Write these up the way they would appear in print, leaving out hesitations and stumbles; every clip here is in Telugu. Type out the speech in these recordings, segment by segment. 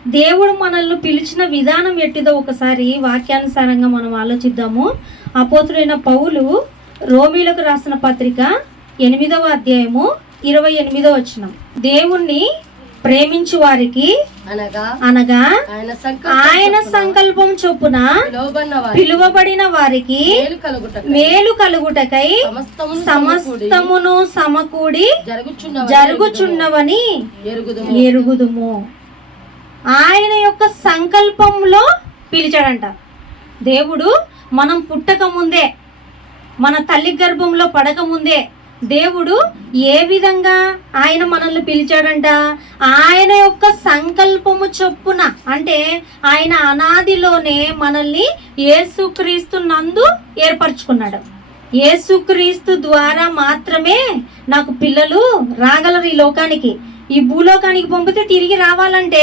దేవుడు మనల్ని పిలిచిన విధానం ఎట్టిదో ఒకసారి వాక్యానుసారంగా మనం ఆలోచిద్దాము. అపోస్తులైన పౌలు రోమీలకు రాసిన పత్రిక 8వ అధ్యాయము 28వ వచనం, దేవుణ్ణి ప్రేమించు వారికి అనగా ఆయన సంకల్పం చొప్పున పిలువబడిన వారికి మేలు కలుగుటకై సమస్తమును సమకూడి జరుగుచున్నవని ఎరుగుదుము. ఆయన యొక్క సంకల్పంలో పిలిచాడంట దేవుడు. మనం పుట్టక ముందే, మన తల్లి గర్భంలో పడక ముందే దేవుడు ఏ విధంగా ఆయన మనల్ని పిలిచాడంట? ఆయన యొక్క సంకల్పము చొప్పున, అంటే ఆయన అనాదిలోనే మనల్ని యేసుక్రీస్తు నందు ఏర్పరచుకున్నాడు. యేసుక్రీస్తు ద్వారా మాత్రమే నాకు పిల్లలు రాగలరు. ఈ లోకానికి, ఈ భూలోకానికి పంపితే తిరిగి రావాలంటే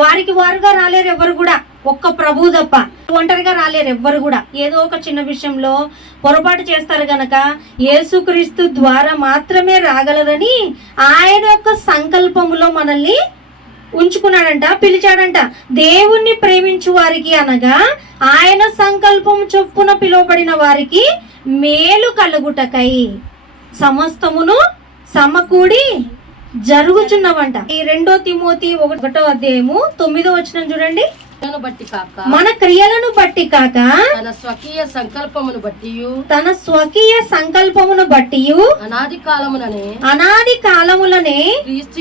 వారికి వారుగా రాలేరు ఎవరు కూడా, ఒక్క ప్రభు తప్ప. ఒంటరిగా రాలేరు ఎవ్వరు కూడా. ఏదో ఒక చిన్న విషయంలో పొరపాటు చేస్తారు గనక యేసుక్రీస్తు ద్వారా మాత్రమే రాగలరని ఆయన యొక్క సంకల్పములో మనల్ని ఉంచుకున్నాడంట, పిలిచాడంట. దేవుణ్ణి ప్రేమించు వారికి అనగా ఆయన సంకల్పం చొప్పున పిలువబడిన వారికి మేలు కలుగుటకై సమస్తమును సమకూడి జరుగుచున్నవంట. ఈ 2 తిమోతి 1వ అధ్యాయము 9వ వచనం చూడండి. మన క్రియలను బట్టి కాక తన స్వకీయ సంకల్పమును బట్టి అనాది కాలములనే క్రీస్తు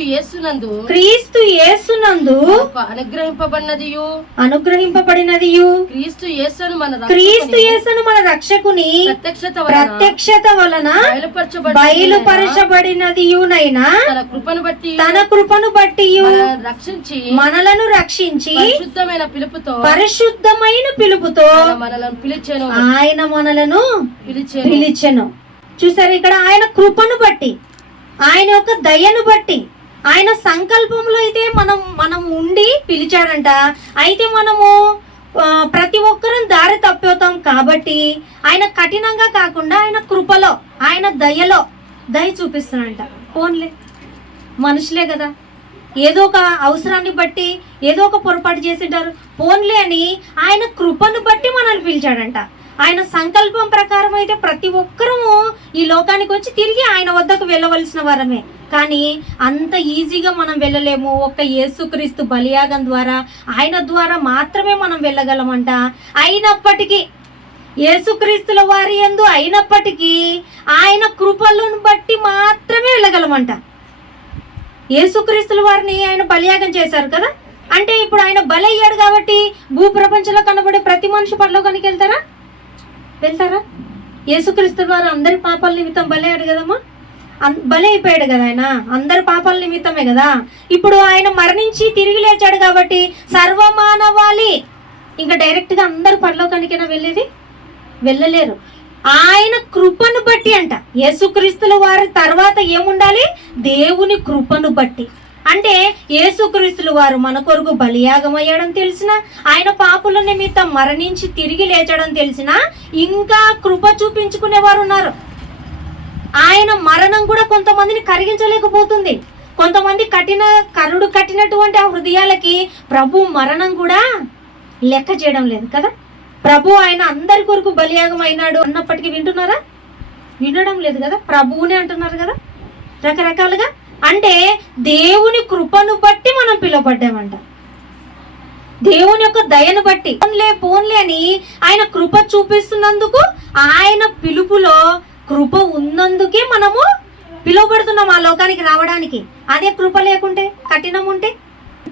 యేసునందు అనుగ్రహింపబడినదియు క్రీస్తు యేసును మన రక్షకుని ప్రత్యక్షత వలన బయలుపరచబడినదియునైనా తన కృపను బట్టి మనలను రక్షించి పరిశుద్ధమైన పిలుపుతో ఆయన మనలను పిలిచెను. చూసారు, ఇక్కడ ఆయన కృపను బట్టి, ఆయన యొక్క దయను బట్టి, ఆయన సంకల్పంలో అయితే మనం ఉండి పిలిచాడంట. అయితే మనము ప్రతి ఒక్కరం దారి తప్పిపోతాం కాబట్టి ఆయన కఠినంగా కాకుండా ఆయన కృపలో, ఆయన దయలో దయ చూపిస్తున్నాడంట. పోన్లే, మనుషులే కదా, ఏదో ఒక అవసరాన్ని బట్టి ఏదో ఒక పొరపాటు చేసింటారు, పోన్లే అని ఆయన కృపను బట్టి మనల్ని పిలిచాడంట. ఆయన సంకల్పం ప్రకారం అయితే ప్రతి ఒక్కరము ఈ లోకానికి వచ్చి తిరిగి ఆయన వద్దకు వెళ్ళవలసిన వారమే. కానీ అంత ఈజీగా మనం వెళ్ళలేము. ఒక్క యేసుక్రీస్తు బలియాగం ద్వారా, ఆయన ద్వారా మాత్రమే మనం వెళ్ళగలమంట. అయినప్పటికీ యేసుక్రీస్తుల వారి యందు అయినప్పటికీ ఆయన కృపలను బట్టి మాత్రమే వెళ్ళగలమంట. యేసుక్రీస్తుల వారిని ఆయన బలియాగం చేశారు కదా, అంటే ఇప్పుడు ఆయన బలి అయ్యాడు కాబట్టి భూప్రపంచంలో కనబడే ప్రతి మనిషి పరలోకానికి వెళ్తారా? యేసుక్రీస్తుల వారు అందరి పాపాల నిమిత్తం బలి అయ్యాడు కదమ్మా, బలి అయిపోయాడు కదా ఆయన, అందరి పాపాల నిమిత్తమే కదా. ఇప్పుడు ఆయన మరణించి తిరిగి లేచాడు కాబట్టి సర్వమానవాళి ఇంకా డైరెక్ట్గా అందరు పరలోకానికైనా వెళ్ళలేరు. ఆయన కృపను బట్టి అంట. యేసుక్రీస్తుల వారి తర్వాత ఏముండాలి? దేవుని కృపను బట్టి. అంటే యేసుక్రీస్తుల వారు మన కొరకు బలియాగం అయ్యాడని తెలిసిన, ఆయన పాపుల నిమిత్తం మరణించి తిరిగి లేచడం తెలిసిన ఇంకా కృప చూపించుకునేవారు ఉన్నారు. ఆయన మరణం కూడా కొంతమందిని కరిగించలేకపోతుంది. కొంతమంది కరుడు కట్టినటువంటి ఆ హృదయాలకి ప్రభు మరణం కూడా లెక్క చేయడం లేదు కదా. ప్రభు ఆయన అందరి కొరకు బలియాగం అయినాడు అన్నప్పటికీ వినడం లేదు కదా. ప్రభువునే అంటున్నారు కదా రకరకాలుగా. అంటే దేవుని కృపను బట్టి మనం పిలువబడ్డామంట, దేవుని యొక్క దయను బట్టి. పోన్లే అని ఆయన కృప చూపిస్తున్నందుకు, ఆయన పిలుపులో కృప ఉన్నందుకే మనము పిలువబడుతున్నాం ఆ లోకానికి రావడానికి. అదే కృప లేకుంటే, కఠినం ఉంటే,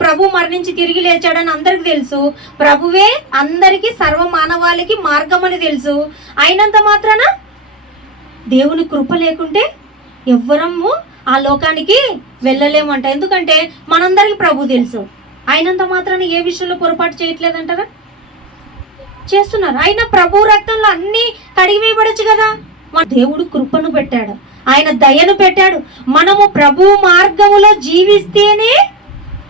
ప్రభు మరణించి తిరిగి లేచాడని అందరికి తెలుసు, ప్రభువే అందరికీ సర్వమానవాళికి మార్గం అని తెలుసు. అయినంత మాత్రాన దేవుని కృప లేకుంటే ఎవ్వరము ఆ లోకానికి వెళ్ళలేమంట. ఎందుకంటే మనందరికి ప్రభు తెలుసు. అయినంత మాత్రాన ఏ విషయంలో పొరపాటు చేయట్లేదంటారా? చేస్తున్నారు. అయినా ప్రభు రక్తంలో అన్ని కడిగివేయబడచ్చు కదా. మన దేవుడు కృపను పెట్టాడు, ఆయన దయను పెట్టాడు. మనము ప్రభు మార్గములో జీవిస్తేనే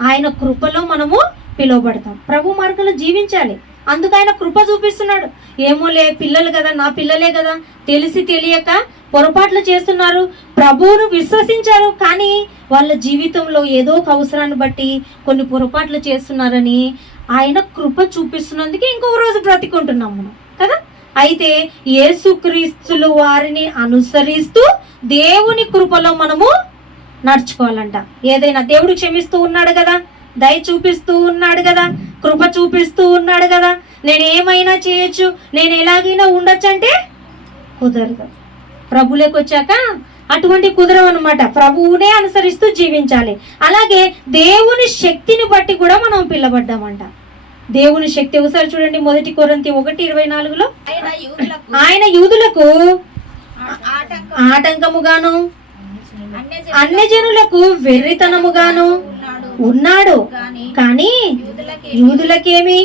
ఆయన కృపలో మనము పిలువబడతాం. ప్రభు మార్గంలో జీవించాలి, అందుకు ఆయన కృప చూపిస్తున్నాడు. ఏమోలే, పిల్లలు కదా, నా పిల్లలే కదా, తెలిసి తెలియక పొరపాట్లు చేస్తున్నారు, ప్రభువును విశ్వసించారు, కానీ వాళ్ళ జీవితంలో ఏదో ఒక అవసరాన్ని బట్టి కొన్ని పొరపాట్లు చేస్తున్నారని ఆయన కృప చూపిస్తున్నందుకు ఇంకొక రోజు బ్రతికుంటున్నాం మనం కదా. అయితే యేసుక్రీస్తులు వారిని అనుసరిస్తూ దేవుని కృపలో మనము నడుచుకోవాలంట. ఏదైనా దేవుడు క్షమిస్తూ ఉన్నాడు కదా, దయ చూపిస్తూ ఉన్నాడు కదా, కృప చూపిస్తూ ఉన్నాడు కదా, నేను ఏమైనా చేయొచ్చు, నేను ఎలాగైనా ఉండొచ్చు అంటే కుదరదు. ప్రభువులోకి వచ్చాక అటువంటి కుదరవు అనమాట. ప్రభువునే అనుసరిస్తూ జీవించాలి. అలాగే దేవుని శక్తిని బట్టి కూడా మనం పిలబడ్డామంట. దేవుని శక్తి ఒకసారి చూడండి, 1 కొరింథీ 1:24లో ఆయన యూదులకు ఆటంకముగాను అన్యజనులకు వెర్రితనముగాను ఉన్నాడు, కానీ యూదులకేమి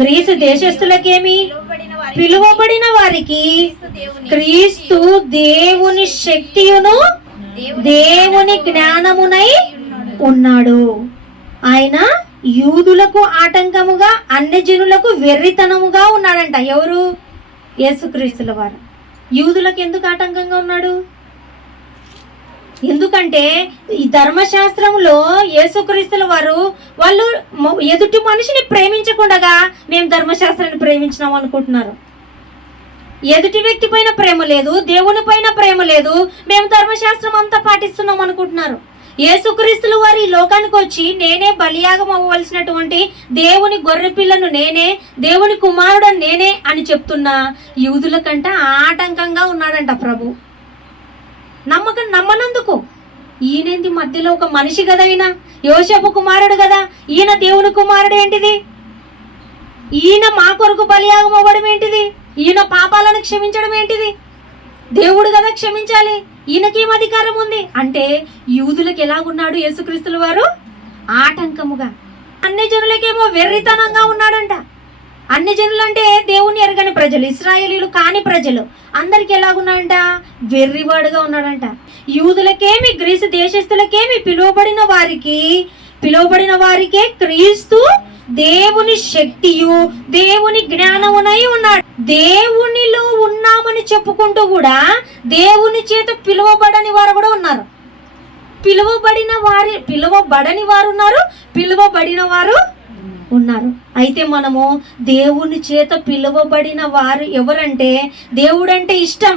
గ్రీసు దేశస్థులకేమి పిలువబడిన వారికి క్రీస్తు దేవుని శక్తియును దేవుని జ్ఞానమునై ఉన్నాడు. ఆయన యూదులకు ఆటంకముగా అన్యజనులకు వెర్రితనముగా ఉన్నాడంట. ఎవరు? యేసుక్రీస్తుల వారు. యూదులకు ఎందుకు ఆటంకంగా ఉన్నాడు? ఎందుకంటే ఈ ధర్మశాస్త్రంలో యేసుక్రీస్తుల వారు వాళ్ళు ఎదుటి మనిషిని ప్రేమించకుండా మేము ధర్మశాస్త్రాన్ని ప్రేమించినాం అనుకుంటున్నారు. ఎదుటి వ్యక్తి పైన ప్రేమ లేదు, దేవుని పైన ప్రేమ లేదు, మేము ధర్మశాస్త్రం అంతా పాటిస్తున్నాం అనుకుంటున్నారు. యేసుక్రీస్తుల వారు ఈ లోకానికి వచ్చి నేనే బలియాగం అవ్వవలసినటువంటి దేవుని గొర్రె పిల్లను నేనే, దేవుని కుమారుడు నేనే అని చెప్తున్నా యూదుల కంటే ఆటంకంగా ఉన్నాడంట ప్రభు. నమ్మనందుకు ఈయనేంది మధ్యలో ఒక మనిషి కదా, ఈయన యోసేపు కుమారుడు కదా, ఈయన దేవుని కుమారుడు ఏంటిది, ఈయన మా కొరకు బలియాగం అవ్వడం ఏంటిది, ఈయన పాపాలను క్షమించడం ఏంటిది, దేవుడు కదా క్షమించాలి, ఈయనకేం అధికారం ఉంది అంటే యూదులకు ఎలాగున్నాడు యేసుక్రీస్తుల వారు? ఆటంకముగా. అన్యజనులకేమో వెర్రితనంగా ఉన్నాడంట. అన్యజనులు అంటే దేవుని ఎరగని ప్రజలు, ఇశ్రాయేలీలు కాని ప్రజలు, అందరికి ఎలాగున్నాడంట? వెర్రివాడుగా ఉన్నాడంట. యూదులకేమి గ్రీసు దేశస్థులకేమి పిలువబడిన వారికే క్రీస్తు దేవుని శక్తియు దేవుని జ్ఞానమునై ఉన్నాడు. దేవునిలో ఉన్నామని చెప్పుకుంటూ కూడా దేవుని చేత పిలువబడని వారు కూడా ఉన్నారు. పిలువబడిన వారు ఉన్నారు, పిలువబడిన వారు ఉన్నారు. అయితే మనము దేవుని చేత పిలువబడిన వారు ఎవరంటే, దేవుడంటే ఇష్టం,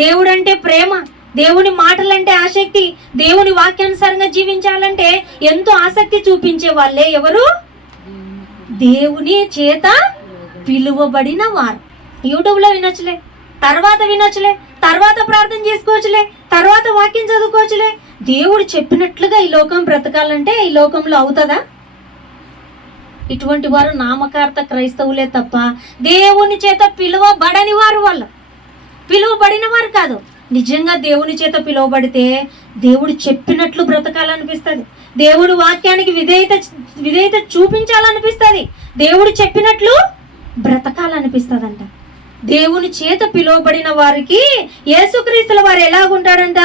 దేవుడంటే ప్రేమ, దేవుని మాటలంటే ఆసక్తి, దేవుని వాక్యానుసారంగా జీవించాలంటే ఎంతో ఆసక్తి చూపించే వాళ్ళే ఎవరు? దేవుని చేత పిలువబడిన వారు. యూట్యూబ్లో వినొచ్చులే, తర్వాత ప్రార్థన చేసుకోవచ్చులే, తర్వాత వాక్యం చదువుకోవచ్చులే. దేవుడు చెప్పినట్లుగా ఈ లోకం బ్రతకాలంటే ఈ లోకంలో అవుతుందా? ఇటువంటి వారు నామకార్థ క్రైస్తవులే తప్ప దేవుని చేత పిలువబడని వారు, వాళ్ళు పిలువబడిన వారు కాదు. నిజంగా దేవుని చేత పిలువబడితే దేవుడు చెప్పినట్లు బ్రతకాలనిపిస్తుంది, దేవుడు వాక్యానికి విధేయత చూపించాలనిపిస్తుంది, దేవుడు చెప్పినట్లు బ్రతకాలనిపిస్తుందంట. దేవుని చేత పిలువబడిన వారికి యేసుక్రీస్తుల వారు ఎలాగుంటాడంట?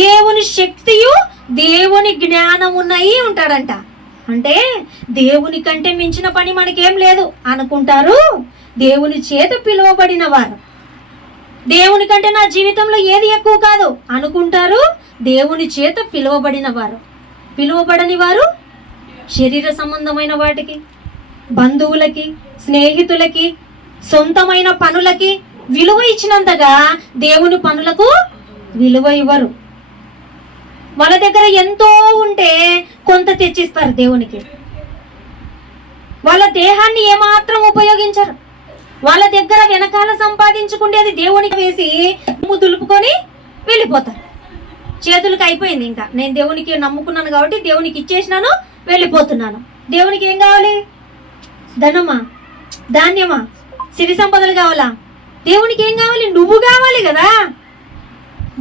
దేవుని శక్తియు దేవుని జ్ఞానమునై ఉంటాడంట. అంటే దేవుని కంటే మించిన పని మనకేం లేదు అనుకుంటారు దేవుని చేత పిలువబడిన వారు. దేవుని కంటే నా జీవితంలో ఏది ఎక్కువ కాదు అనుకుంటారు దేవుని చేత పిలువబడిన వారు. పిలువబడని వారు శరీర సంబంధమైన వాటికి, బంధువులకి, స్నేహితులకి, సొంతమైన పనులకి విలువ ఇచ్చినంతగా దేవుని పనులకు విలువ ఇవ్వరు. వాళ్ళ దగ్గర ఎంతో ఉంటే కొంత తెచ్చిస్తారు దేవునికి. వాళ్ళ దేహాన్ని ఏమాత్రం ఉపయోగించరు. వాళ్ళ దగ్గర వెనకాల సంపాదించుకునేది దేవునికి వేసి దులుపుకొని వెళ్ళిపోతారు. చేతులకు అయిపోయింది, ఇంకా నేను దేవునికి నమ్ముకున్నాను కాబట్టి దేవునికి ఇచ్చేసినాను, వెళ్ళిపోతున్నాను. దేవునికి ఏం కావాలి? ధనమా, ధాన్యమా, సిరి సంపదలు కావాలా? దేవునికి ఏం కావాలి? నువ్వు కావాలి కదా.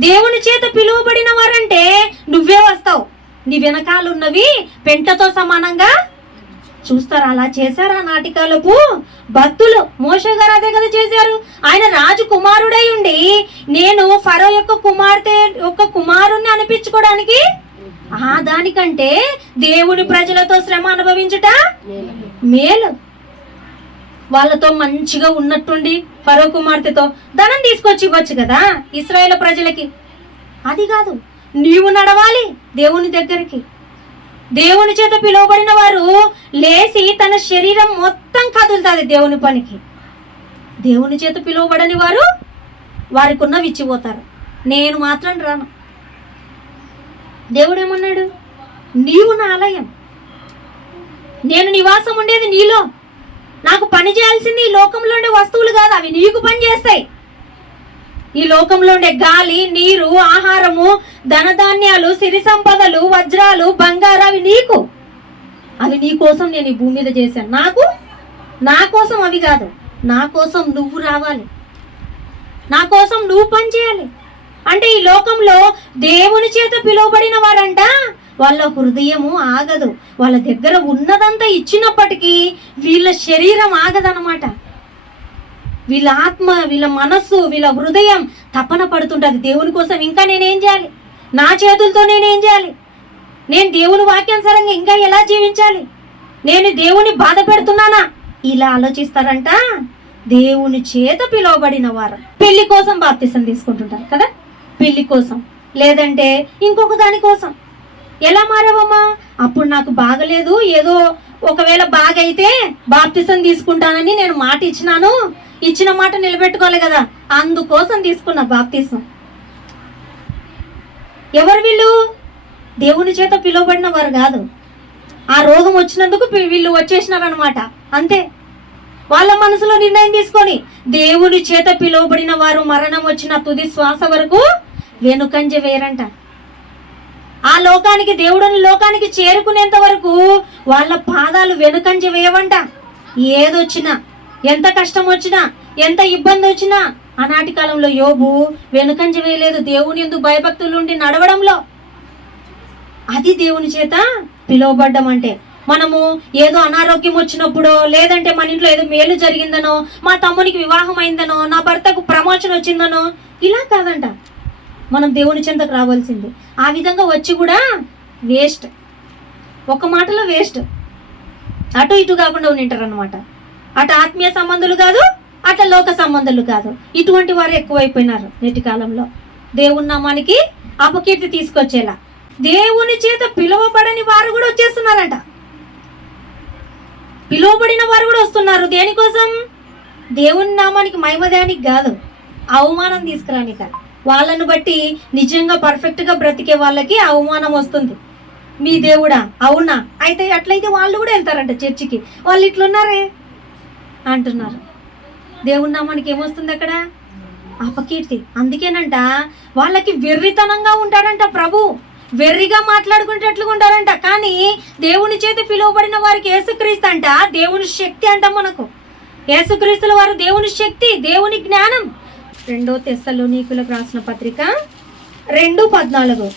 దేవుని చేత పిలువబడిన వారంటే నువ్వే వస్తావు, నీ వెనకాలన్నవి పెంటతో సమానంగా చూస్తారు. అలా చేశారు ఆనాటి కాలపు భక్తులు. మోషే గారు అదే కదా చేశారు. ఆయన రాజు కుమారుడై ఉండి నేను ఫరో యొక్క కుమారుణ్ణి అనిపించుకోవడానికి దానికంటే దేవుని ప్రజలతో శ్రమ అనుభవించుట మేలు. వాళ్ళతో మంచిగా ఉన్నట్టుండి ఫరో కుమార్తెతో ధనం తీసుకొచ్చి ఇవ్వచ్చు కదా ఇశ్రాయేలు ప్రజలకి. అది కాదు, నీవు నడవాలి దేవుని దగ్గరికి. దేవుని చేత పిలువబడిన వారు లేచి తన శరీరం మొత్తం కదులుతుంది దేవుని పనికి. దేవుని చేత పిలువబడని వారు వారికి ఉన్నవి ఇచ్చిపోతారు. నేను మాత్రం రాను. దేవుడు ఏమన్నాడు? నీవు నా ఆలయం, నేను నివాసం ఉండేది నీలో. నాకు పని చేయాల్సింది ఈ లోకంలో ఉండే వస్తువులు కాదు, అవి నీకు పని చేస్తాయి. ఈ లోకంలో ఉండే గాలి, నీరు, ఆహారము, ధనధాన్యాలు, సిరి సంపదలు, వజ్రాలు, బంగారు, అవి నీకు. అవి నీ కోసం నేను ఈ భూమి మీద చేశాను. నా కోసం అవి కాదు, నా కోసం నువ్వు రావాలి, నా కోసం నువ్వు పని చేయాలి. అంటే ఈ లోకంలో దేవుని చేత పిలువబడిన వారంట వాళ్ళ హృదయము ఆగదు. వాళ్ళ దగ్గర ఉన్నదంతా ఇచ్చినప్పటికీ వీళ్ళ శరీరం ఆగదనమాట. వీళ్ళ ఆత్మ, వీళ్ళ మనస్సు, వీళ్ళ హృదయం తపన పడుతుంటది దేవుని కోసం. ఇంకా నేనేం చేయాలి? నా చేతులతో నేనేం చేయాలి? నేను దేవుని వాక్యానుసారంగా ఇంకా ఎలా జీవించాలి? నేను దేవుని బాధ పెడుతున్నానా? ఇలా ఆలోచిస్తారంట దేవుని చేత పిలువబడిన వారు. పెళ్లి కోసం బాప్తిసం తీసుకుంటుంటారు కదా, పెళ్లి కోసం, లేదంటే ఇంకొక దాని కోసం. ఎలా మారావమ్మా? అప్పుడు నాకు బాగలేదు, ఏదో ఒకవేళ బాగైతే బాప్తిసం తీసుకుంటానని నేను మాట ఇచ్చినాను, ఇచ్చిన మాట నిలబెట్టుకోవాలి కదా, అందుకోసం తీసుకున్న బాప్తిసం. ఎవరు వీళ్ళు? దేవుని చేత పిలువబడిన వారు కాదు. ఆ రోగం వచ్చినందుకు వీళ్ళు వచ్చేసినారనమాట, అంతే. వాళ్ళ మనసులో నిర్ణయం తీసుకొని దేవుని చేత పిలువబడిన వారు మరణం వచ్చిన తుది శ్వాస వరకు వెనుకంజ వేయరంట. ఆ లోకానికి, దేవుడిని లోకానికి చేరుకునేంత వరకు వాళ్ళ పాదాలు వెనుకంజ వేయవంట. ఏదొచ్చినా, ఎంత కష్టం వచ్చినా, ఎంత ఇబ్బంది వచ్చినా, ఆనాటి కాలంలో యోబు వెనుకంజ వేయలేదు దేవుని యందు భయభక్తులు ఉండి నడవడంలో. అది దేవుని చేత పిలువబడ్డం అంటే. మనము ఏదో అనారోగ్యం వచ్చినప్పుడో, లేదంటే మన ఇంట్లో ఏదో మేలు జరిగిందనో, మా తమ్మునికి వివాహం అయిందనో, నా భర్తకు ప్రమోషన్ వచ్చిందనో, ఇలా కాదంట మనం దేవుని చెంతకు రావాల్సింది. ఆ విధంగా వచ్చి కూడా వేస్ట్, ఒక మాటలో వేస్ట్. అటు ఇటు కాకుండా ఉండింటారు అనమాట. అటు ఆత్మీయ సంబంధాలు కాదు, అట్లా లోక సంబంధాలు కాదు. ఇటువంటి వారు ఎక్కువైపోయినారు నేటి కాలంలో. దేవుని నామానికి అపకీర్తి తీసుకొచ్చేలా దేవుని చేత పిలువబడని వారు కూడా వచ్చేస్తున్నారంట. పిలువబడిన వారు కూడా వస్తున్నారు. దేనికోసం? దేవుని నామానికి మహిమదానికి కాదు, అవమానం తీసుకురానిక. వాళ్ళను బట్టి నిజంగా పర్ఫెక్ట్గా బ్రతికే వాళ్ళకి అవమానం వస్తుంది. మీ దేవుడా? అవునా? అయితే అట్లయితే వాళ్ళు కూడా వెళ్తారంట చర్చికి. వాళ్ళు ఇట్లున్నారే అంటున్నారు. దేవుని నామానికి ఏమొస్తుంది అక్కడ? అపకీర్తి. అందుకేనంట వాళ్ళకి వెర్రితనంగా ఉంటాడంట ప్రభు, వెర్రిగా మాట్లాడుకునేటట్లుగా ఉంటారంట. కానీ దేవుని చేత పిలువబడిన వారికి యేసుక్రీస్తు అంట దేవుని శక్తి అంట. మనకు యేసుక్రీస్తుల వారు దేవుని శక్తి, దేవుని జ్ఞానం. 2 తెస్సలోనికీయులకు రాసిన పత్రిక 2:14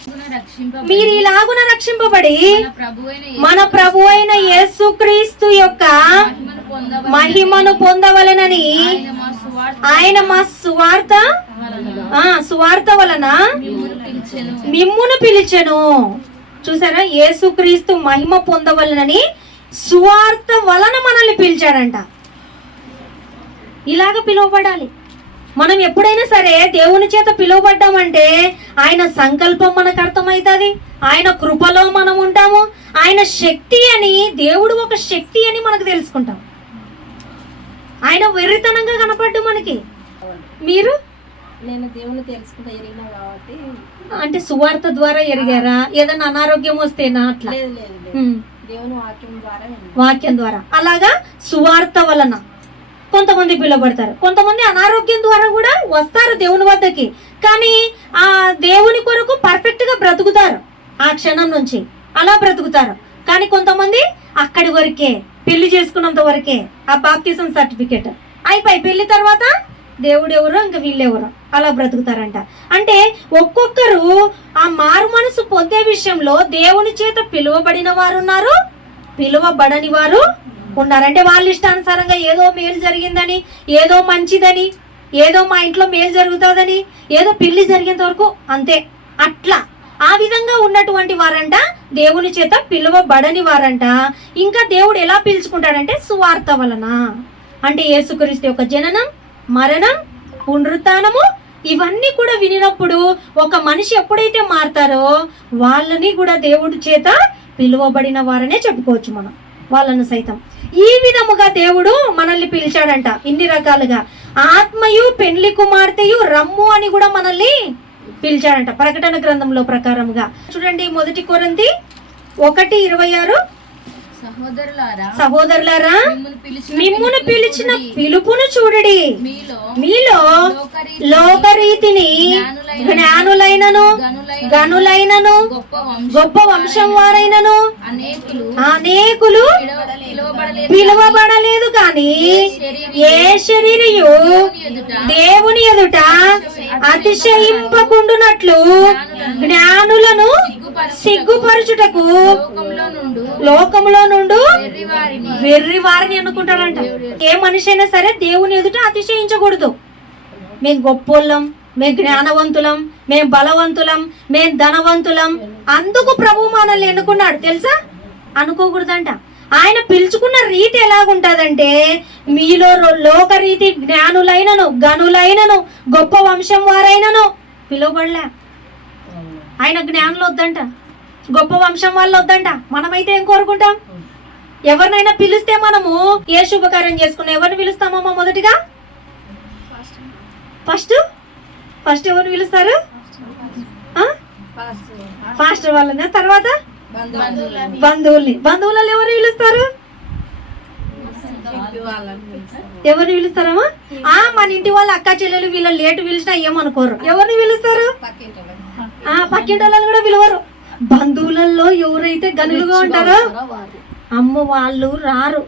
మీరు ఇలాగున రక్షింపబడి మన ప్రభు అయిన యేసుక్రీస్తు యొక్క మహిమను పొందవలెనని ఆయన మా సువార్త వలన మిమ్మును పిలిచెను. చూసారా? యేసుక్రీస్తు మహిమ పొందవలనని సువార్త వలన మనల్ని పిలిచాడంట. ఇలాగ పిలువబడాలి మనం. ఎప్పుడైనా సరే దేవుని చేత పిలువబడ్డామంటే ఆయన సంకల్పం మనకు అర్థమవుతుంది, ఆయన కృపలో మనం ఉంటాము, ఆయన శక్తి అని, దేవుడు ఒక శక్తి అని మనకు తెలుసుకుంటాం. ఆయన వెర్రితనంగా కనపడ్డు మనకి. మీరు? నేను దేవుని తెలుసుకుంటా ఎరిగినా కాబట్టి. అంటే సువార్త ద్వారా ఎరిగారా? ఏదైనా అనారోగ్యం వస్తేనా? అట్లా దేవుని వాక్యం ద్వారా. అలాగా సువార్త వలన కొంతమంది పిలువబడతారు. కొంతమంది అనారోగ్యం ద్వారా కూడా వస్తారు దేవుని వద్దకి, కానీ ఆ దేవుని కొరకు పర్ఫెక్ట్ గా బ్రతుకుతారు. ఆ క్షణం నుంచి అలా బ్రతుకుతారు. కానీ కొంతమంది అక్కడి వరకే, పెళ్లి చేసుకున్నంత వరకే, ఆ బాప్తిజం సర్టిఫికేట్ అయిపోయి పెళ్లి తర్వాత దేవుడు ఎవరో ఇంకా వీళ్ళెవరో అలా బ్రతుకుతారంట. అంటే ఒక్కొక్కరు ఆ మారు మనసు పొందే విషయంలో దేవుని చేత పిలువబడిన వారు ఉన్నారు, పిలువబడని వారు ఉన్నారంటే వాళ్ళ ఇష్టానుసారంగా ఏదో మేలు జరిగిందని, ఏదో మంచిదని, ఏదో మా ఇంట్లో మేలు జరుగుతుందని, ఏదో పెళ్లి జరిగేంత వరకు అంతే, అట్లా ఆ విధంగా ఉన్నటువంటి వారంట దేవుని చేత పిలువబడని వారంట. ఇంకా దేవుడు ఎలా పిలుచుకుంటాడంటే సువార్త వలన. అంటే యేసుక్రీస్తు యొక్క జననం, మరణం, పునరుత్థానము ఇవన్నీ కూడా వినినప్పుడు ఒక మనిషి ఎప్పుడైతే మారతారో వాళ్ళని కూడా దేవుడి చేత పిలువబడిన వారనే చెప్పుకోవచ్చు మనం, వాళ్ళను సైతం. ఈ విధముగా దేవుడు మనల్ని పిలిచాడంట ఇన్ని రకాలుగా. ఆత్మయు పెండ్లి కుమార్తెయు రమ్ము అని కూడా మనల్ని పిలిచాడంట ప్రకటన గ్రంథంలో ప్రకారముగా. చూడండి 1 కొరింథీ 1:26, సహోదరులారా మిమ్మును పిలిచిన పిలుపును చూడడి, మీలో లోకరీతిని జ్ఞానులైనను గనులైనను గొప్ప వంశం వారైనను అనేకులు పిలువబడలేదు, కానీ ఏ శరీరియు దేవుని ఎదుట అతిశయింపకుండునట్లు జ్ఞానులను సిగ్గుపరచుటకు లోకములో నుండు వెర్రి వారిని అనుకుంటారంట. ఏ మనిషి అయినా సరే దేవుని ఎదుట అతిశయించకూడదు. మేము గొప్పోళ్ళం, మేము జ్ఞానవంతులం, మేము బలవంతులం, మేము ధనవంతులం, అందుకు ప్రభు మనల్ని ఎన్నుకున్నాడు తెలుసా? అనుకోకూడదంట. ఆయన పిలుచుకున్న రీతి ఎలాగుంటదంటే, మీలో లోకరీతి జ్ఞానులైనను గనులైనను గొప్ప వంశం వారైనను పిలువబడలే. ఆయన జ్ఞానులు వద్దంట, గొప్ప వంశం వాళ్ళు వద్దంట. మనమైతే ఏం కోరుకుంటాం? ఎవరినైనా పిలిస్తే మనము ఏ శుభకార్యం చేసుకున్నా ఎవరిని పిలుస్తామమ్మా? మొదటిగా ఫస్ట్ ఎవరిని పిలుస్తారు? పాస్టర్ వాళ్ళని. తర్వాత బంధువులను ఎవరు పిలుస్తారు? ఎవరిని పిలుస్తారమ్మా? మన ఇంటి వాళ్ళు అక్క చెల్లెలు వీళ్ళ లేటు పిలిచినా ఏమనుకోరు. ఎవరిని పిలుస్తారు? పక్కింటి వాళ్ళని కూడా పిలవరు. బంధువులలో ఎవరైతే గనులుగా ఉంటారో అమ్మ వాళ్ళు రారు.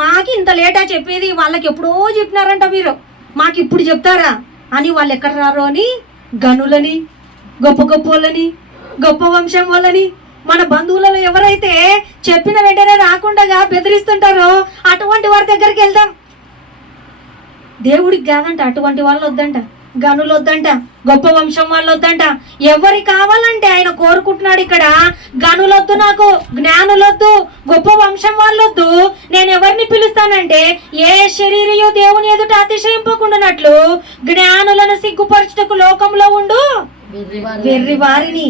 మాకి ఇంత లేటా చెప్పేది, వాళ్ళకి ఎప్పుడో చెప్పినారంట, మీరు మాకు ఇప్పుడు చెప్తారా అని వాళ్ళు ఎక్కడ రారు అని గనులని, గొప్ప వాళ్ళని, గొప్ప వంశం వాళ్ళని, మన బంధువులలో ఎవరైతే చెప్పిన వెంటనే రాకుండా బెదిరిస్తుంటారో అటువంటి వారి దగ్గరికి వెళ్దాం. దేవుడికి కాదంట అటువంటి వాళ్ళు వద్దంట, గనులు వద్దంట, గొప్ప వంశం వాళ్ళు వద్దంట. ఎవరి కావాలంటే ఆయన కోరుకుంటున్నాడు ఇక్కడ, గనులొద్దు, నాకు జ్ఞానులొద్దు, గొప్ప వంశం వాళ్ళొద్దు. నేను ఎవరిని పిలుస్తానంటే, ఏ శరీరయు దేవుని ఎదుట అతిశయింపకుండానట్లు జ్ఞానులను సిగ్గుపరచుటకు లోకంలో ఉండు వెర్రి వారిని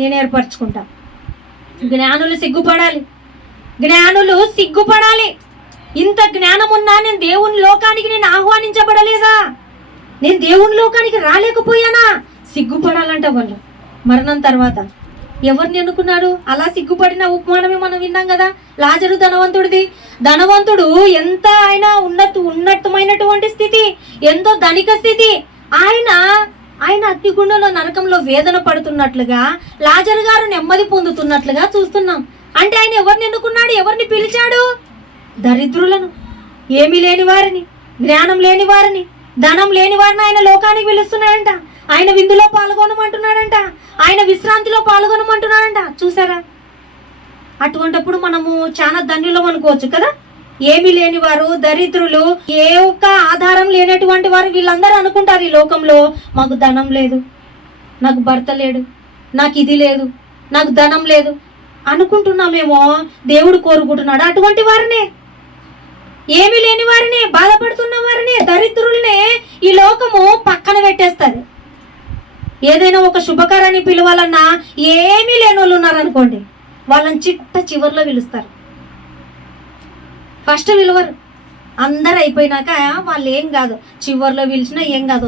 నేను ఏర్పరచుకుంటా. జ్ఞానులు సిగ్గుపడాలి. ఇంత జ్ఞానం ఉన్నా నేను దేవుని లోకానికి నేను ఆహ్వానించబడలేదా? నేను దేవుని లోకానికి రాలేకపోయానా? సిగ్గుపడాలంట వాళ్ళు. మరణం తర్వాత ఎవరిని ఎన్నుకున్నారు? అలా సిగ్గుపడిన ఉపమానమే మనం విన్నాం కదా, లాజరు ధనవంతుడు ఎంత ఆయన ఉన్నతమైనటువంటి స్థితి, ఎంతో ధనిక స్థితి. ఆయన అగ్నిగుండంలో నరకంలో వేదన పడుతున్నట్లుగా, లాజరు గారు నెమ్మది పొందుతున్నట్లుగా చూస్తున్నాం. అంటే ఆయన ఎవరిని ఎన్నుకున్నాడు? ఎవరిని పిలిచాడు? దరిద్రులను, ఏమీ లేని వారిని, జ్ఞానం లేని వారిని, ధనం లేని వారిని ఆయన లోకానికి పిలుస్తున్నాడంట. ఆయన విందులో పాల్గొనమంటున్నాడంట, ఆయన విశ్రాంతిలో పాల్గొనమంటున్నాడంట. చూసారా? అటువంటిప్పుడు మనము చాలా ధన్యులం అనుకోవచ్చు కదా. ఏమీ లేని వారు, దరిద్రులు, ఏ ఒక్క ఆధారం లేనటువంటి వారు వీళ్ళందరూ అనుకుంటారు ఈ లోకంలో, మాకు ధనం లేదు, నాకు భర్త లేడు, నాకు ఇది లేదు, నాకు ధనం లేదు అనుకుంటున్నామేమో. దేవుడు కోరుకుంటున్నాడు అటువంటి వారినే, ఏమీ లేని వారిని, బాధపడుతున్న వారిని, దరిద్రులనే ఈ లోకము పక్కన పెట్టేస్తుంది. ఏదైనా ఒక శుభకార్యాన్ని పిలవాలన్నా ఏమీ లేని వాళ్ళు ఉన్నారనుకోండి, వాళ్ళని చివరిలో పిలుస్తారు. ఫస్ట్ పిలవరు. అందరు అయిపోయినాక వాళ్ళు ఏం కాదు, చివరిలో పిలిచినా ఏం కాదు,